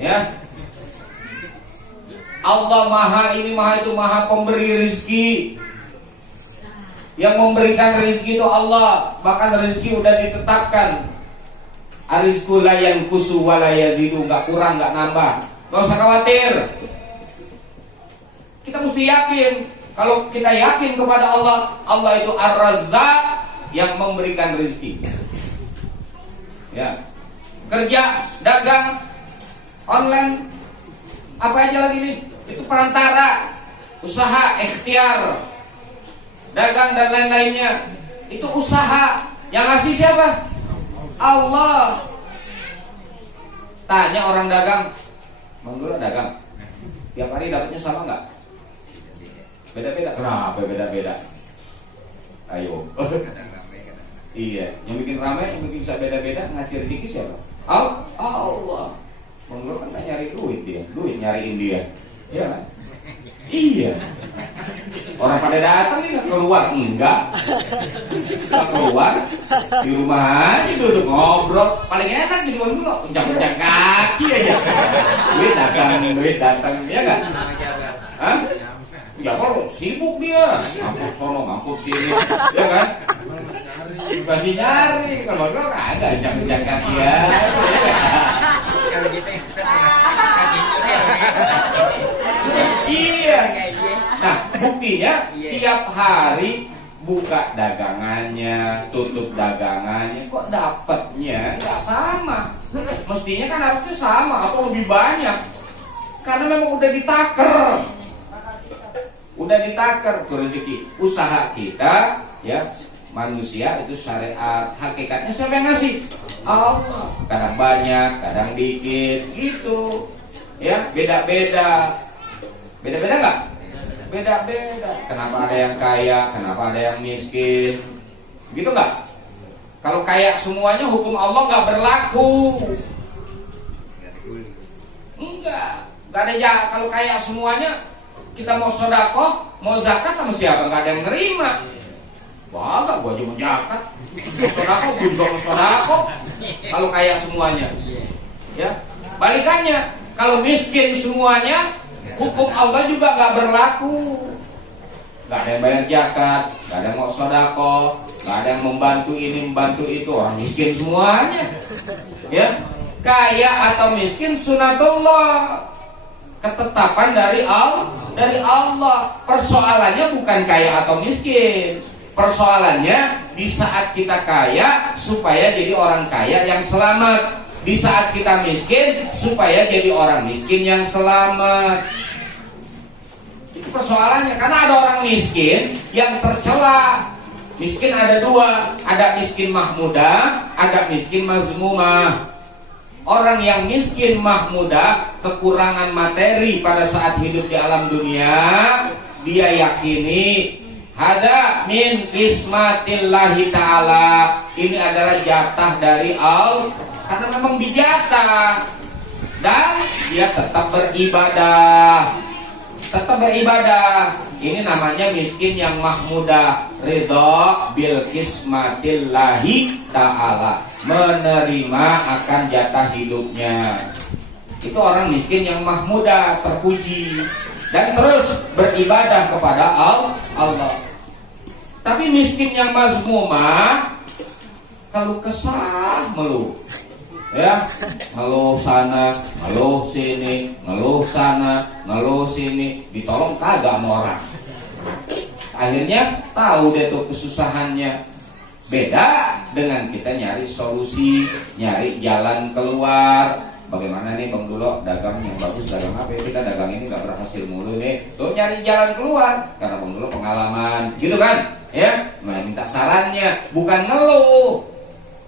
Ya. Allah maha ini, maha itu, maha pemberi rizki. Yang memberikan rizki itu Allah. Bahkan rizki udah ditetapkan. Arizku la yanqusu wa la yazidu, enggak kurang, enggak nambah. Enggak usah khawatir. Kita mesti yakin. Kalau kita yakin kepada Allah, Allah itu Ar-Razzaq, yang memberikan rezeki. Ya. Kerja, dagang, online, apa aja lagi nih? Itu perantara, usaha, ikhtiar, dagang dan lain-lainnya. Itu usaha. Yang ngasih siapa? Allah. Tanya orang dagang, menurut dagang, tiap hari dapatnya sama nggak? Beda-beda. Kenapa beda-beda? Ayo. Iya, yang bikin ramai, yang bikin bisa beda-beda, ngasih rezeki siapa? Allah. Menurut kan tak nyari duit dia, duit nyariin dia, iya kan? Iya. Orang pada datang ini nggak keluar, enggak keluar, di rumah aja duduk ngobrol. Paling enak di rumah dulu, pencak-pencak kaki aja. Duit datang, ya nggak? Hah? Ya kalau sibuk dia, ngampuk sono, ngampuk sini, ya kan? Masih nyari, kalau enggak ada pencak-pencak kaki ya. Kalau gitu iya. Nah, buktinya tiap hari buka dagangannya, tutup dagangannya, kok dapatnya nggak sama? Mestinya kan harusnya sama atau lebih banyak, karena memang udah ditaker tuh rezeki. Usaha kita ya, manusia itu syariat, hakikatnya siapa yang ngasih? Allah. Kadang banyak, kadang dikit, gitu ya, beda-beda nggak? Beda-beda. Kenapa ada yang kaya, kenapa ada yang miskin, gitu nggak? Kalau kaya semuanya hukum Allah nggak berlaku. Enggak ada. Kalau kaya semuanya, kita mau sedekah, mau zakat sama siapa? Nggak ada yang nerima. Wah, enggak, gua aja mau zakat, sedekah, gua juga mau sedekah. Kalau kaya semuanya, ya. Balikannya, kalau miskin semuanya, hukum Allah juga nggak berlaku. Nggak ada yang bayar zakat, nggak ada yang mau sedekah, nggak ada yang membantu ini, membantu itu. Orang miskin semuanya, ya. Kaya atau miskin sunatullah, ketetapan dari Allah. Persoalannya bukan kaya atau miskin. Persoalannya di saat kita kaya supaya jadi orang kaya yang selamat, di saat kita miskin supaya jadi orang miskin yang selamat. Itu persoalannya. Karena ada orang miskin yang tercela. Miskin ada dua, ada miskin mahmudah, ada miskin mazmumah. Orang yang miskin mahmudah, kekurangan materi pada saat hidup di alam dunia, dia yakini hada min qismatillahi ta'ala, ini adalah jatah dari Allah, karena memang dijatah. Dan dia tetap beribadah. Ini namanya miskin yang mahmudah, ridha bil qismatillahi ta'ala, menerima akan jatah hidupnya. Itu orang miskin yang mahmudah, terpuji, dan terus beribadah kepada Allah. Tapi miskin yang mazmumah, kalau kesah melulu, ya, ngeluh sana, ngeluh sini, ngeluh sana, ngeluh sini, ditolong kagak sama orang. Akhirnya tahu deh tuh kesusahannya. Beda dengan kita nyari solusi, nyari jalan keluar. Bagaimana nih Bang Dulo, dagang yang bagus, dagang apa ya? Kita dagang ini gak berhasil mulu nih. Tuh nyari jalan keluar, karena Bang Dulo pengalaman, gitu kan? Ya, minta sarannya, bukan ngeluh.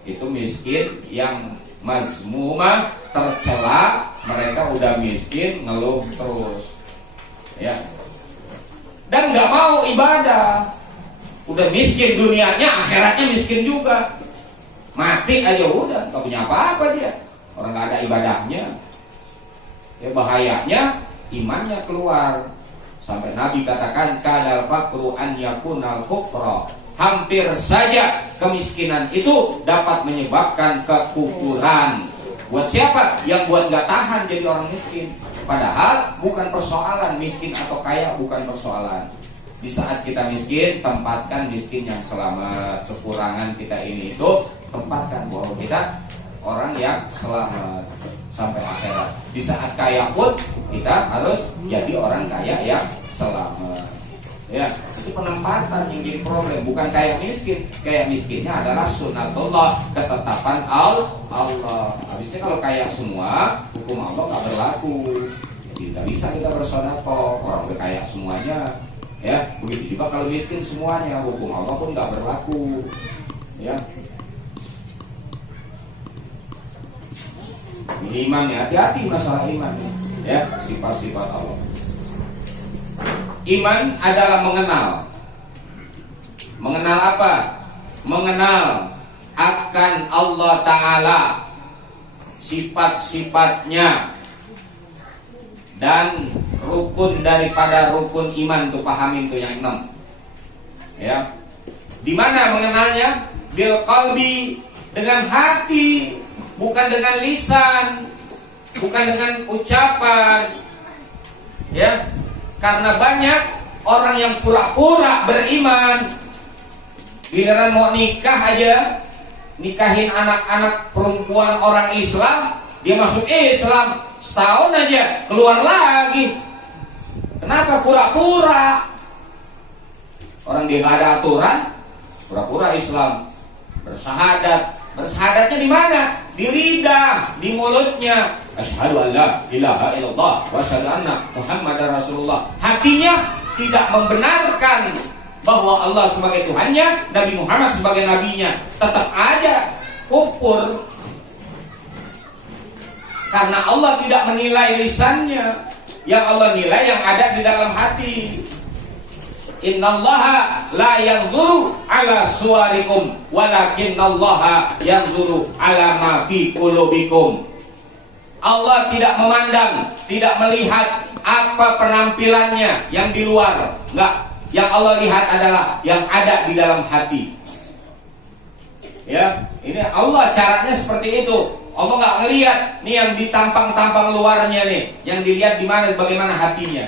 Itu miskin yang mazmumah, tercela, mereka udah miskin, ngeluh terus, ya. Dan nggak mau ibadah, udah miskin dunianya, akhiratnya miskin juga. Mati aja udah, nggak punya apa-apa dia. Orang nggak ada ibadahnya, ya bahayanya imannya keluar. Sampai Nabi katakan, kadal fakru an yakunal kufra. Hampir saja kemiskinan itu dapat menyebabkan kekufuran. Buat siapa? Yang buat nggak tahan jadi orang miskin. Padahal bukan persoalan miskin atau kaya, bukan persoalan. Di saat kita miskin, tempatkan miskin yang selamat. Kekurangan kita ini itu tempatkan bahwa kita orang yang selamat sampai akhirat. Di saat kaya pun kita harus jadi orang kaya yang selamat. Ya, itu penempatan yang jadi problem, bukan kayak miskin. Kayak miskinnya adalah sunatullah, ketetapan Allah. Habisnya kalau kaya semua, hukum Allah nggak berlaku. Jadi nggak bisa kita bersedekah, orang udah kaya semuanya. Ya, begitu juga kalau miskin semuanya, hukum Allah pun nggak berlaku. Ya. Ini iman ya, hati-hati masalah iman. Ya, sifat-sifat Allah. Iman adalah mengenal. Mengenal apa? Mengenal akan Allah Ta'ala, sifat-sifatnya, dan rukun daripada rukun iman. Tuh pahamin tuh yang 6. Ya. Di mana mengenalnya? Bil qalbi, dengan hati, bukan dengan lisan, bukan dengan ucapan. Ya. Karena banyak orang yang pura-pura beriman, giliran mau nikah aja, nikahin anak-anak perempuan orang Islam, dia masuk Islam, setahun aja keluar lagi. Kenapa? Pura-pura. Orang dia nggak ada aturan, pura-pura Islam, bersahadatnya di mana? Di lidah, di mulutnya. Asyhadu an la ilaha illallah wa asyhadu anna Muhammadar Rasulullah. Hatinya tidak membenarkan bahwa Allah sebagai Tuhannya, Nabi Muhammad sebagai nabinya. Tetap aja kufur. Karena Allah tidak menilai lisannya, yang Allah nilai yang ada di dalam hati. Innallaha la yanzuru ala suwarikum walakinnallaha yanzuru ala ma fi qulubikum. Allah tidak memandang, tidak melihat apa penampilannya yang di luar. Enggak, yang Allah lihat adalah yang ada di dalam hati. Ya, ini Allah caranya seperti itu. Allah nggak ngelihat nih yang ditampang-tampang luarnya nih, yang dilihat di mana, bagaimana hatinya.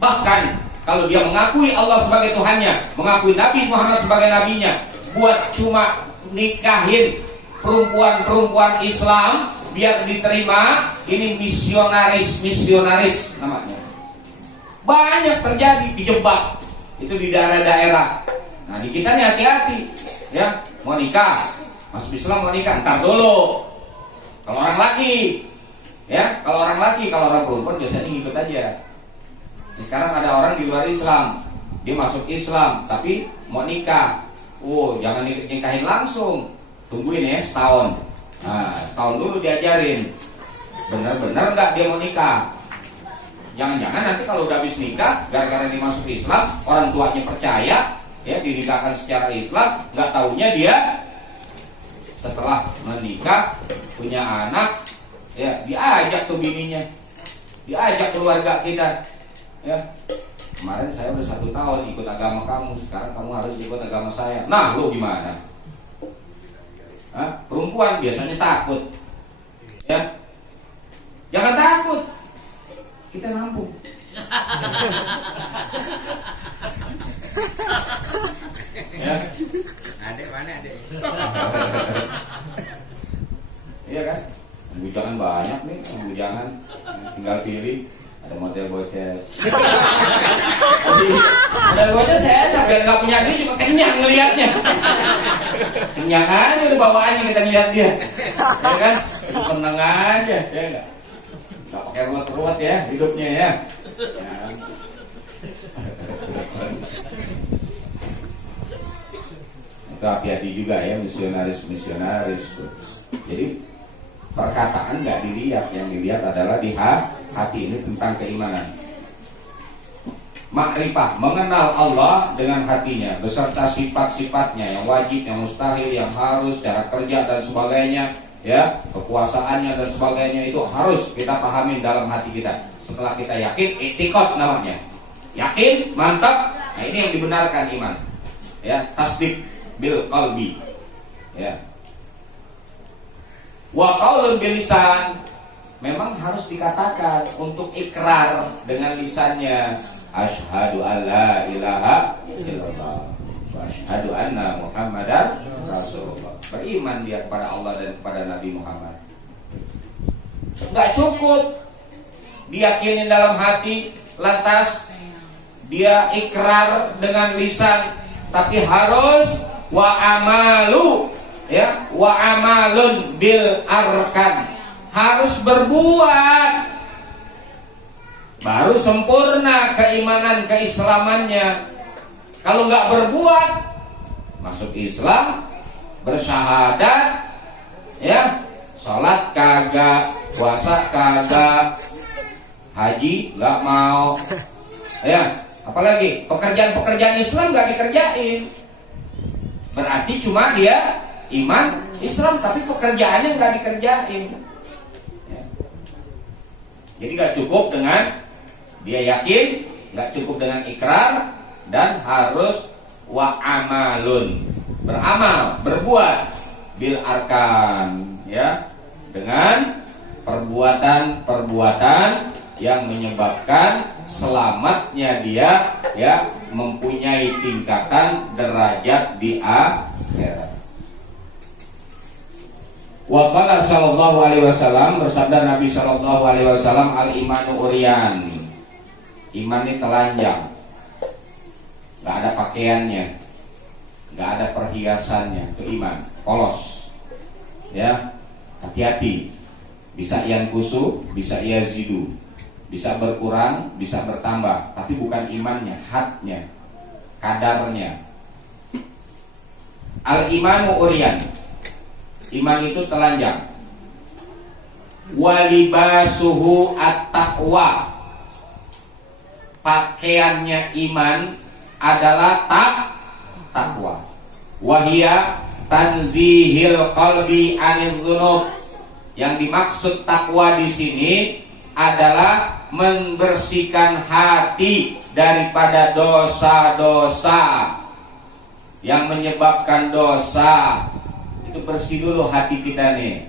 Bahkan kalau dia mengakui Allah sebagai Tuhannya, mengakui Nabi Muhammad sebagai nabinya, buat cuma nikahin perempuan-perempuan Islam biar diterima, ini misionaris namanya. Banyak terjadi, dijebak itu di daerah-daerah. Nah di kita nih hati-hati, ya, mau nikah, masuk Islam mau nikah, ntar dulu. Kalau orang laki, ya, kalau orang perempuan biasanya ngikut aja. Nah, sekarang ada orang di luar Islam, dia masuk Islam tapi mau nikah. Jangan nikahin langsung, tungguin ya setahun. Nah, setahun dulu diajarin benar-benar nggak dia mau nikah. Jangan-jangan nanti kalau udah habis nikah, gara-gara dia masuk Islam, orang tuanya percaya, ya, dinikahkan secara Islam, nggak taunya dia setelah menikah punya anak, ya, diajak tuh bininya, diajak keluarga kita, ya, kemarin saya udah 1 tahun ikut agama kamu, sekarang kamu harus ikut agama saya. Nah, lu gimana? Perempuan biasanya takut, ya, jangan takut, kita nampung. Ya. Adek mana adek? Iya kan? Bujangan banyak nih, bujangan tinggal pilih. Ada model boces. Model boces saya enak, biar nggak punya duit cuma kenyang ngelihatnya. Kenyang aja udah bawaannya kita lihat dia, ya kan? Seneng aja, ya nggak? Nggak pakai ruwet-ruwet ya hidupnya ya. Itu hati-hati juga ya misionaris. Jadi perkataan nggak dilihat, yang dilihat adalah di hati. Ini tentang keimanan. Makrifah, mengenal Allah dengan hatinya beserta sifat-sifatnya yang wajib, yang mustahil, yang harus, cara kerja dan sebagainya, ya, kekuasaannya dan sebagainya, itu harus kita pahamin dalam hati kita. Setelah kita yakin, i'tiqad namanya, yakin, mantap. Nah ini yang dibenarkan iman, ya, tasdik bil qalbi, ya. Wa qaulun bil lisan, memang harus dikatakan untuk ikrar dengan lisannya. Asyhadu an la ilaha illallah wa asyhadu anna Muhammadar Rasulullah. Beriman dia kepada Allah dan kepada Nabi Muhammad. Enggak cukup diyakini dalam hati, lantas dia ikrar dengan lisan, tapi harus wa amalu, ya, wa amalun bil arkan, harus berbuat, baru sempurna keimanan keislamannya. Kalau nggak berbuat, masuk Islam, bersyahadat, ya, sholat kagak, puasa kagak, haji nggak mau, ya, apalagi pekerjaan Islam nggak dikerjain, berarti cuma dia iman Islam tapi pekerjaannya nggak dikerjain, ya. Jadi nggak cukup dengan dia yakin, nggak cukup dengan ikrar, dan harus wa amalun, beramal, berbuat, bil arkan, ya, dengan perbuatan-perbuatan yang menyebabkan selamatnya dia, ya, mempunyai tingkatan derajat di akhirat. Wa qala sallallahu alaihi wasallam, bersabda Nabi sallallahu alaihi wasallam, al imanu uriyan, iman ini telanjang. nggak ada pakaiannya, nggak ada perhiasannya, itu iman polos. Ya, hati-hati. Bisa yankusu, bisa yazidu, bisa berkurang, bisa bertambah, tapi bukan imannya, hatnya, kadarnya. Al-imanu uryan, iman itu telanjang. Walibasuhu at-taqwa, pakaiannya iman adalah takwa. Wahia tanzihil qalbi aniz dzunub, yang dimaksud takwa di sini adalah membersihkan hati daripada dosa-dosa yang menyebabkan dosa. Itu bersih dulu hati kita nih.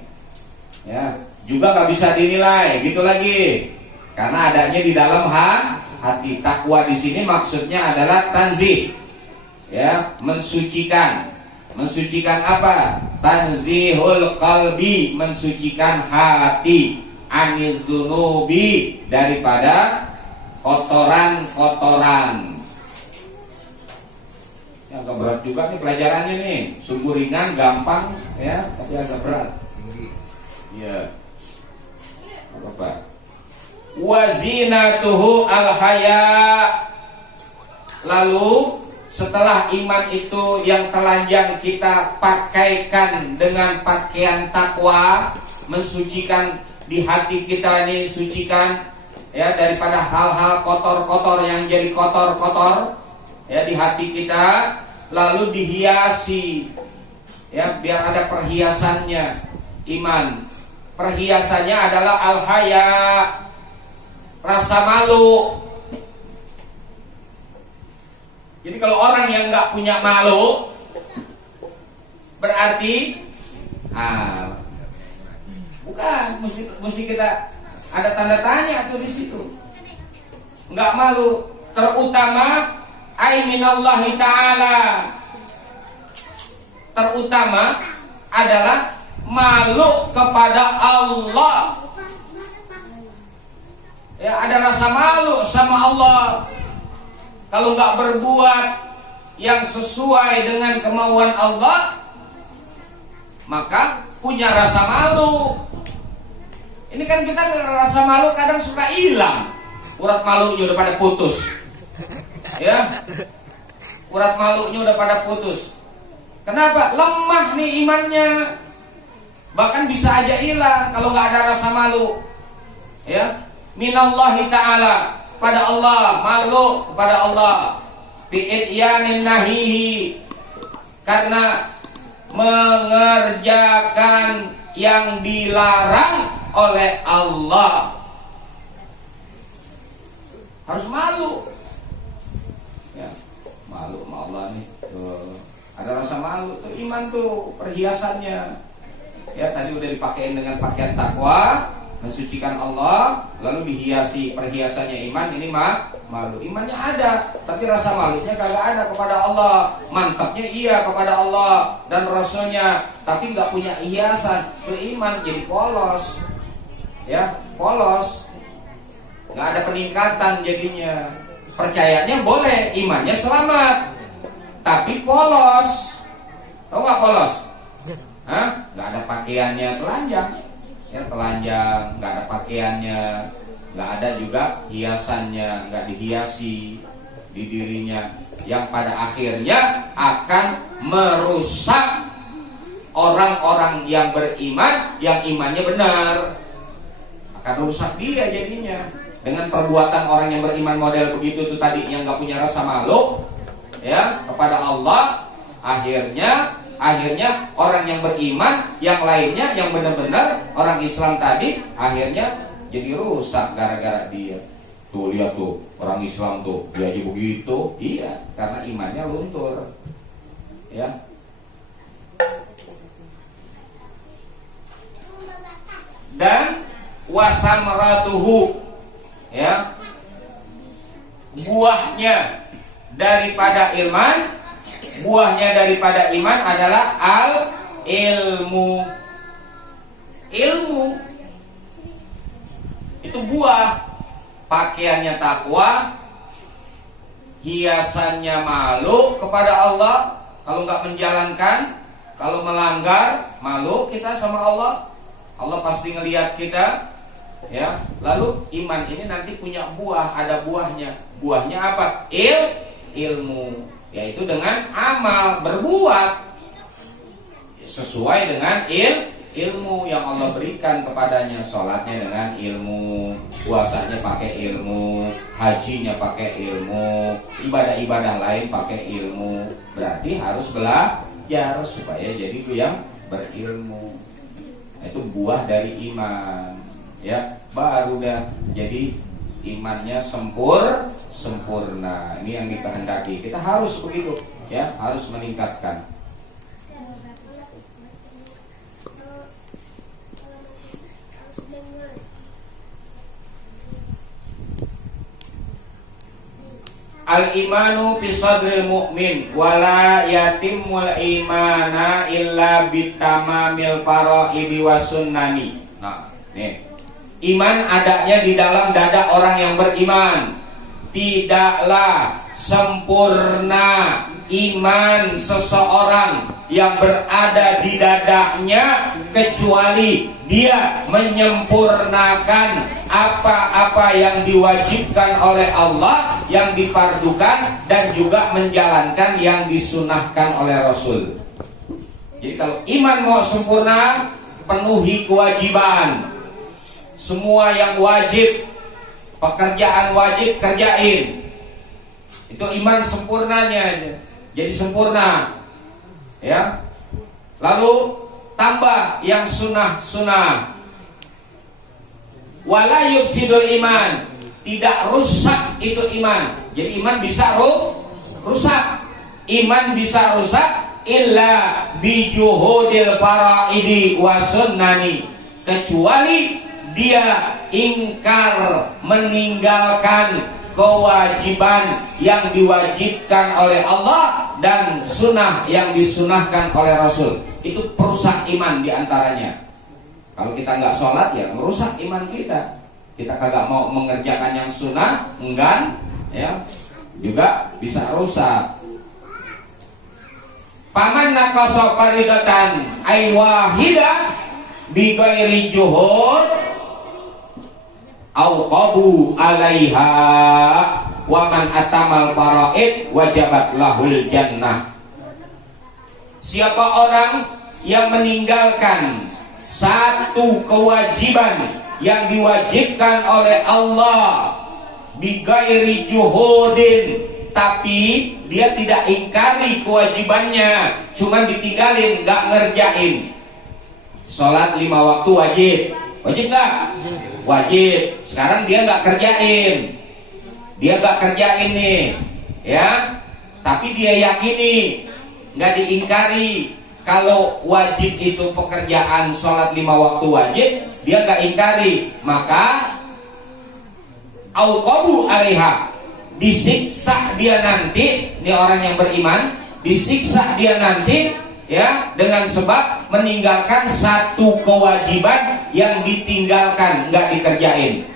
Ya, juga nggak bisa dinilai gitu lagi, karena adanya di dalam hati. Takwa di sini maksudnya adalah tanzih, ya, mensucikan. Mensucikan apa? Tanzihul qalbi, mensucikan hati, aniz dzunubi, daripada kotoran-kotoran. Ya, agak berat juga nih pelajarannya nih. Sungguh ringan, gampang, ya, tapi agak berat. Iya. Apa? Wazinatuhu al-haya. Lalu setelah iman itu yang telanjang kita pakaikan dengan pakaian takwa, mensucikan di hati kita ini, sucikan ya daripada hal-hal kotor-kotor yang jadi kotor-kotor ya di hati kita, lalu dihiasi ya biar ada perhiasannya iman. Perhiasannya adalah al-haya, rasa malu. Jadi kalau orang yang nggak punya malu, berarti bukan, mesti kita ada tanda tanya tuh di situ. Nggak malu, terutama ay minallahi ta'ala. Terutama adalah malu kepada Allah. Ya, ada rasa malu sama Allah. Kalau nggak berbuat yang sesuai dengan kemauan Allah, maka punya rasa malu. Ini kan kita rasa malu kadang suka hilang. Urat malunya udah pada putus. Ya, urat malunya udah pada putus. Kenapa? Lemah nih imannya. Bahkan bisa aja hilang kalau nggak ada rasa malu. Ya, minallahi ta'ala, pada Allah, malu kepada Allah, bi'idyanin nahihi, karena mengerjakan yang dilarang oleh Allah. Harus malu. Ya, malu sama Allah nih. Tuh. Ada rasa malu tuh, iman tuh perhiasannya. Ya, tadi udah dipakein dengan pakaian takwa, mensucikan Allah, lalu dihiasi perhiasannya iman. Ini malu. Imannya ada, tapi rasa malunya kagak ada kepada Allah. Mantapnya iya kepada Allah dan Rasulnya, tapi nggak punya hiasan. Beriman jadi polos, ya polos, nggak ada peningkatan jadinya. Percayanya boleh, imannya selamat, tapi polos. Tahu nggak polos? Nggak ada pakaiannya, telanjang. Ya, telanjang, nggak ada pakaiannya, nggak ada juga hiasannya, nggak dihiasi di dirinya, yang pada akhirnya akan merusak orang-orang yang beriman, yang imannya benar, akan rusak dia jadinya dengan perbuatan orang yang beriman model begitu tuh tadi, yang nggak punya rasa malu ya kepada Allah. Akhirnya orang yang beriman, yang lainnya yang benar-benar orang Islam tadi, akhirnya jadi rusak gara-gara dia. Tuh lihat tuh orang Islam tuh dia aja begitu, iya karena imannya luntur. Ya. Dan wasamratuhu, ya, buahnya daripada iman adalah ilmu. Ilmu itu buah. Pakaiannya takwa, hiasannya malu kepada Allah. Kalau nggak menjalankan, kalau melanggar, malu kita sama Allah. Allah pasti ngelihat kita, ya. Lalu iman ini nanti punya buah, ada buahnya. Buahnya apa? Ilmu, yaitu dengan amal, berbuat sesuai dengan ilmu yang Allah berikan kepadanya. Sholatnya dengan ilmu, puasanya pakai ilmu, hajinya pakai ilmu, ibadah-ibadah lain pakai ilmu. Berarti harus belajar supaya jadi itu yang berilmu. Itu buah dari iman, ya. Baru dah jadi imannya sempurna. Ini yang dikehendaki. Kita harus begitu, ya, harus meningkatkan. Al-imanu fi sadril mu'min wala yatimul imana illa bitamamil faraidi was sunnani. Nah, nih. Iman adanya di dalam dada orang yang beriman. Tidaklah sempurna iman seseorang yang berada di dadanya kecuali dia menyempurnakan apa-apa yang diwajibkan oleh Allah, yang difardukan, dan juga menjalankan yang disunahkan oleh Rasul. Jadi kalau iman mau sempurna, penuhi kewajiban. Semua yang wajib, pekerjaan wajib kerjain. Itu iman sempurnanya. Jadi sempurna, ya. Lalu tambah yang sunnah-sunnah. Wala yufsidul iman, tidak rusak itu iman. Jadi iman bisa rusak. Iman bisa rusak illa bijuhudil faraidi wa sunnani, kecuali dia ingkar meninggalkan kewajiban yang diwajibkan oleh Allah dan sunnah yang disunahkan oleh Rasul. Itu perusak iman diantaranya. Kalau kita nggak sholat, ya merusak iman kita. Kita kagak mau mengerjakan yang sunnah, enggan, ya, juga bisa rusak. Paman naqasa faridatan ay wahida bi ghairi juhud au qabu alaiha wa man atamal faraid wajabat lahul jannah. Siapa orang yang meninggalkan satu kewajiban yang diwajibkan oleh Allah bi ghairi juhudin, tapi dia tidak ingkari kewajibannya, cuma ditinggalin, nggak ngerjain. Sholat 5 waktu wajib, wajib nggak? Wajib. Sekarang dia nggak kerjain, nih, ya. Tapi dia yakini, nggak diingkari. Kalau wajib itu pekerjaan sholat 5 waktu wajib, dia nggak ingkari, maka auqabu alaiha, disiksa dia nanti. Ini orang yang beriman, disiksa dia nanti, ya, dengan sebab meninggalkan satu kewajiban yang ditinggalkan, nggak dikerjain.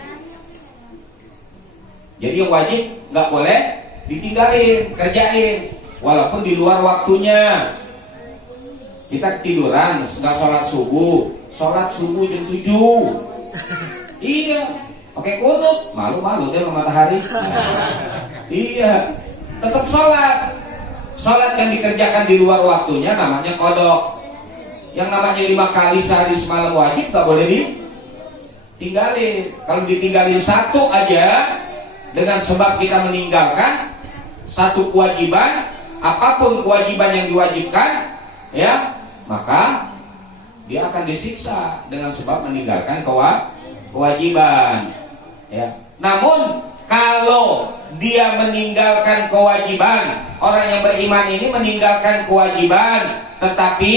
Jadi yang wajib nggak boleh ditinggalin, kerjain, walaupun di luar waktunya. Kita ketiduran, nggak sholat subuh jam 7. Iya, pakai kunut, malu-malu dia matahari. Iya, tetap sholat. Sholat yang dikerjakan di luar waktunya namanya qadha. Yang namanya 5 kali sehari semalam wajib gak boleh ditinggalin. Kalau ditinggalin satu aja dengan sebab kita meninggalkan satu kewajiban, apapun kewajiban yang diwajibkan, ya, maka dia akan disiksa dengan sebab meninggalkan kewajiban, ya. Namun kalau dia meninggalkan kewajiban, orang yang beriman ini meninggalkan kewajiban tetapi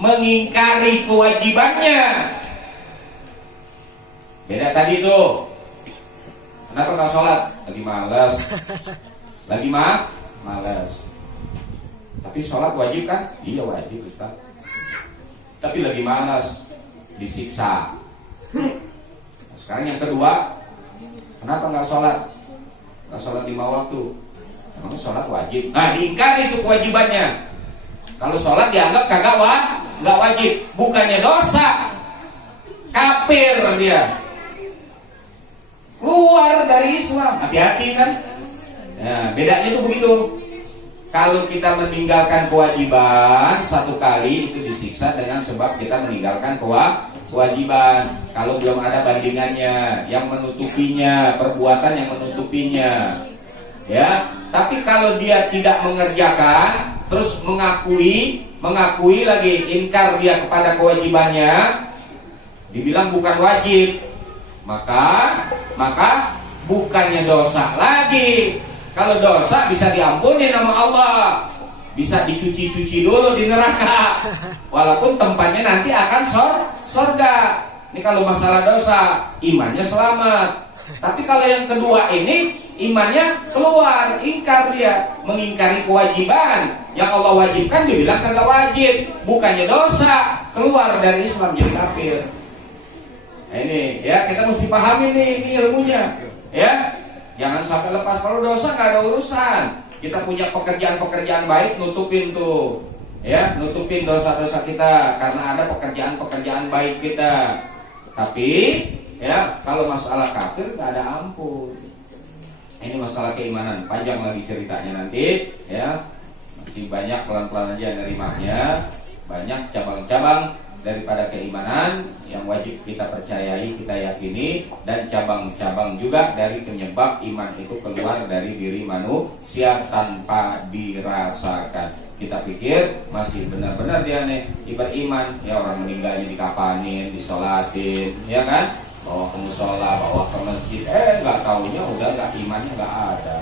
mengingkari kewajibannya. Beda tadi tuh. Kenapa nggak sholat? Lagi malas. Malas. Tapi sholat wajib kan? Iya wajib, Ustaz. Tapi lagi malas, disiksa. Sekarang yang kedua, kenapa nggak sholat? Nggak sholat 5 waktu. Emang sholat wajib? Nah, diingkari itu kewajibannya. Kalau sholat dianggap nggak wajib, bukannya dosa, kafir dia, keluar dari Islam. Hati-hati kan? Nah, bedanya itu begitu. Kalau kita meninggalkan kewajiban satu kali itu disiksa dengan sebab kita meninggalkan kewajiban. Kalau belum ada bandingannya, yang menutupinya, perbuatan yang menutupinya, ya. Tapi kalau dia tidak mengerjakan, terus mengakui lagi, ingkar dia kepada kewajibannya, dibilang bukan wajib, maka bukannya dosa lagi. Kalau dosa bisa diampuni nama Allah, bisa dicuci-cuci dulu di neraka, walaupun tempatnya nanti akan surga. Ini kalau masalah dosa, imannya selamat. Tapi kalau yang kedua ini, imannya keluar, ingkar dia, mengingkari kewajiban yang Allah wajibkan, dibilang kagak wajib, bukannya dosa, keluar dari Islam jadi kafir. Nah, ini ya kita mesti pahami nih, ini ilmunya, ya. Jangan sampai lepas. Kalau dosa nggak ada urusan. Kita punya pekerjaan-pekerjaan baik, nutupin tuh, ya, nutupin dosa-dosa kita karena ada pekerjaan-pekerjaan baik kita. Tapi ya kalau masalah kafir nggak ada ampun. Ini masalah keimanan, panjang lagi ceritanya nanti, ya. Masih banyak, pelan-pelan aja nerimanya. Banyak cabang-cabang daripada keimanan yang wajib kita percayai, kita yakini, dan cabang-cabang juga dari penyebab iman itu keluar dari diri manusia tanpa dirasakan. Kita pikir masih benar-benar dia nih beriman, ya orang meninggalnya dikapanin, disolatin, ya kan? Bawa ke musola, bawa ke masjid, nggak taunya udah nggak, imannya nggak ada.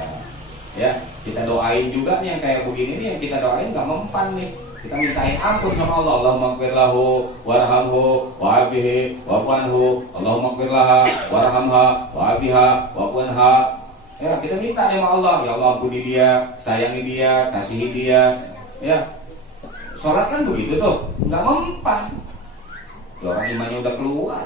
Ya, kita doain juga nih yang kayak begini nih, yang kita doain nggak mempan nih. Kita mintain ampun sama Allah. Allahumma ighfir lahu warhamhu wa'afihi wa'fuanhu. Allahumma ighfir laha warhamha wa'afiha wa'fuanha. Ya, kita minta sama Allah, ya Allah ampuni dia, sayangi dia, kasihi dia. Ya. Salat kan begitu tuh, enggak mempan. Ya, orang imannya udah keluar.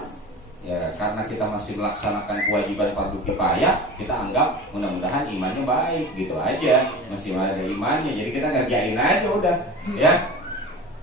Ya, karena kita masih melaksanakan kewajiban fardu kifayah, kita anggap mudah-mudahan imannya baik, gitu aja. Masih ada imannya, jadi kita kerjain aja udah, ya.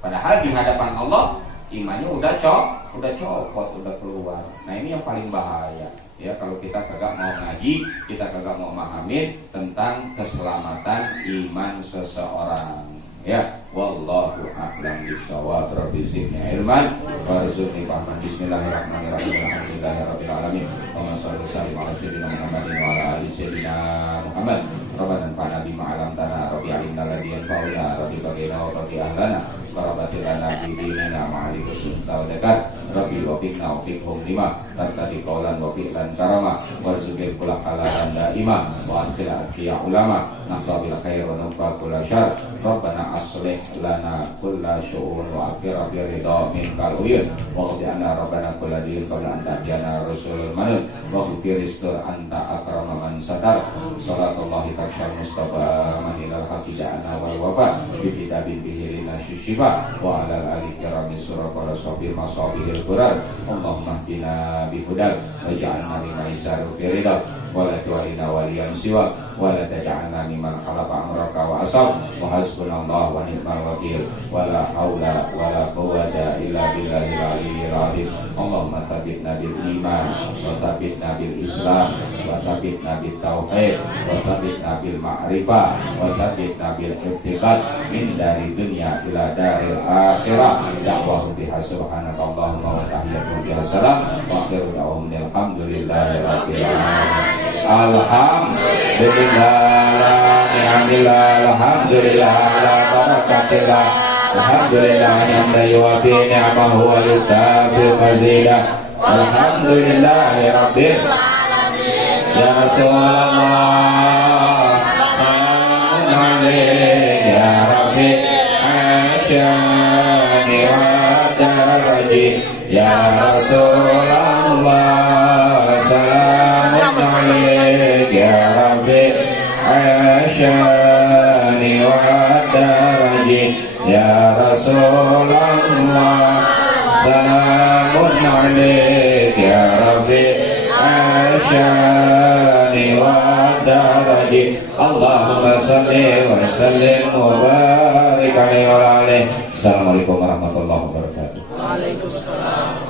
Padahal di hadapan Allah imannya udah copot, udah keluar. Nah, ini yang paling bahaya. Ya, kalau kita kagak mau ngaji, kita kagak mau memahami tentang keselamatan iman seseorang. Ya, wallahu a'lam bishawab. Rabbi zidni ilman warzuqni fahman. Bismillahirrahmanirrahim. Alhamdulillahirabbil alamin. Allahumma shalli ala sayyidina Muhammadin wa ala ali sayyidina Muhammad. Rabbana anfa'na bima 'allamtana, rabbi 'allimna alladhi yanfa'una, rabbi baghina wa baghi ahlana, qarabati lana fi dinina ma'ali husnul tawakal. Rabbi wafiqna wafiqhum lima tartadi qawlan wa fi'lan karama warzuqil kula halalan daima wa adkhil atqiya ulama naqabil khair wa nufa kulla syar. Rabbana aslih lana kulla syu'un wa akhira bi ridha minkal uyun wa qadina rabbana kulla din qabla an ta'tiyana rasulul manun wa firistur anta akrama man satar. Salatullahi takshal mustafa manilal haqidana wal wafa bi kitabin bihi lina shishifa wa ala ali kirami surah wala sabir masabihil Quran. Allahumma hdina bihudak waj'alna liman isaru fi ridha wa la tu'alina waliyan siwa wa la taj'alna liman khalaqa amraka wa asab wa hasbunallahu wa ni'mal wakil wa la haula wa la quwwata illa billahil aliyyil azim. Allahumma tsabbitna bil iman wa tsabbitna bil islam wa tsabbitna bil tauhid wa tsabbitna bil ma'rifah wa tsabbitna bil i'tiqad min dari dunya ila daril akhirah. Da'wahu biha subhanakallahumma wa tahiyyatuhum biha salam wa akhiru da'wahum alhamdulillahi rabbil alamin. Alhamdulillah la barakatillah. Alhamdulillah hamdan yuwafi ni'amahu wa yukafi mazidah. Alhamdulillah rabbil alamin. Ya Rasulullah salamun alaik ya Rabbi asyani wa daraji. Ya Rasulullah salamun alaik ya Rabbi asyani wa daraji. Ya Rasulullah salamun alaik ya Rabbi asyani wa daraj. Allahumma salli wa sallim wa barik alaihi wa ala alihi. Assalamualaikum warahmatullahi wabarakatuh. Waalaikumsalam.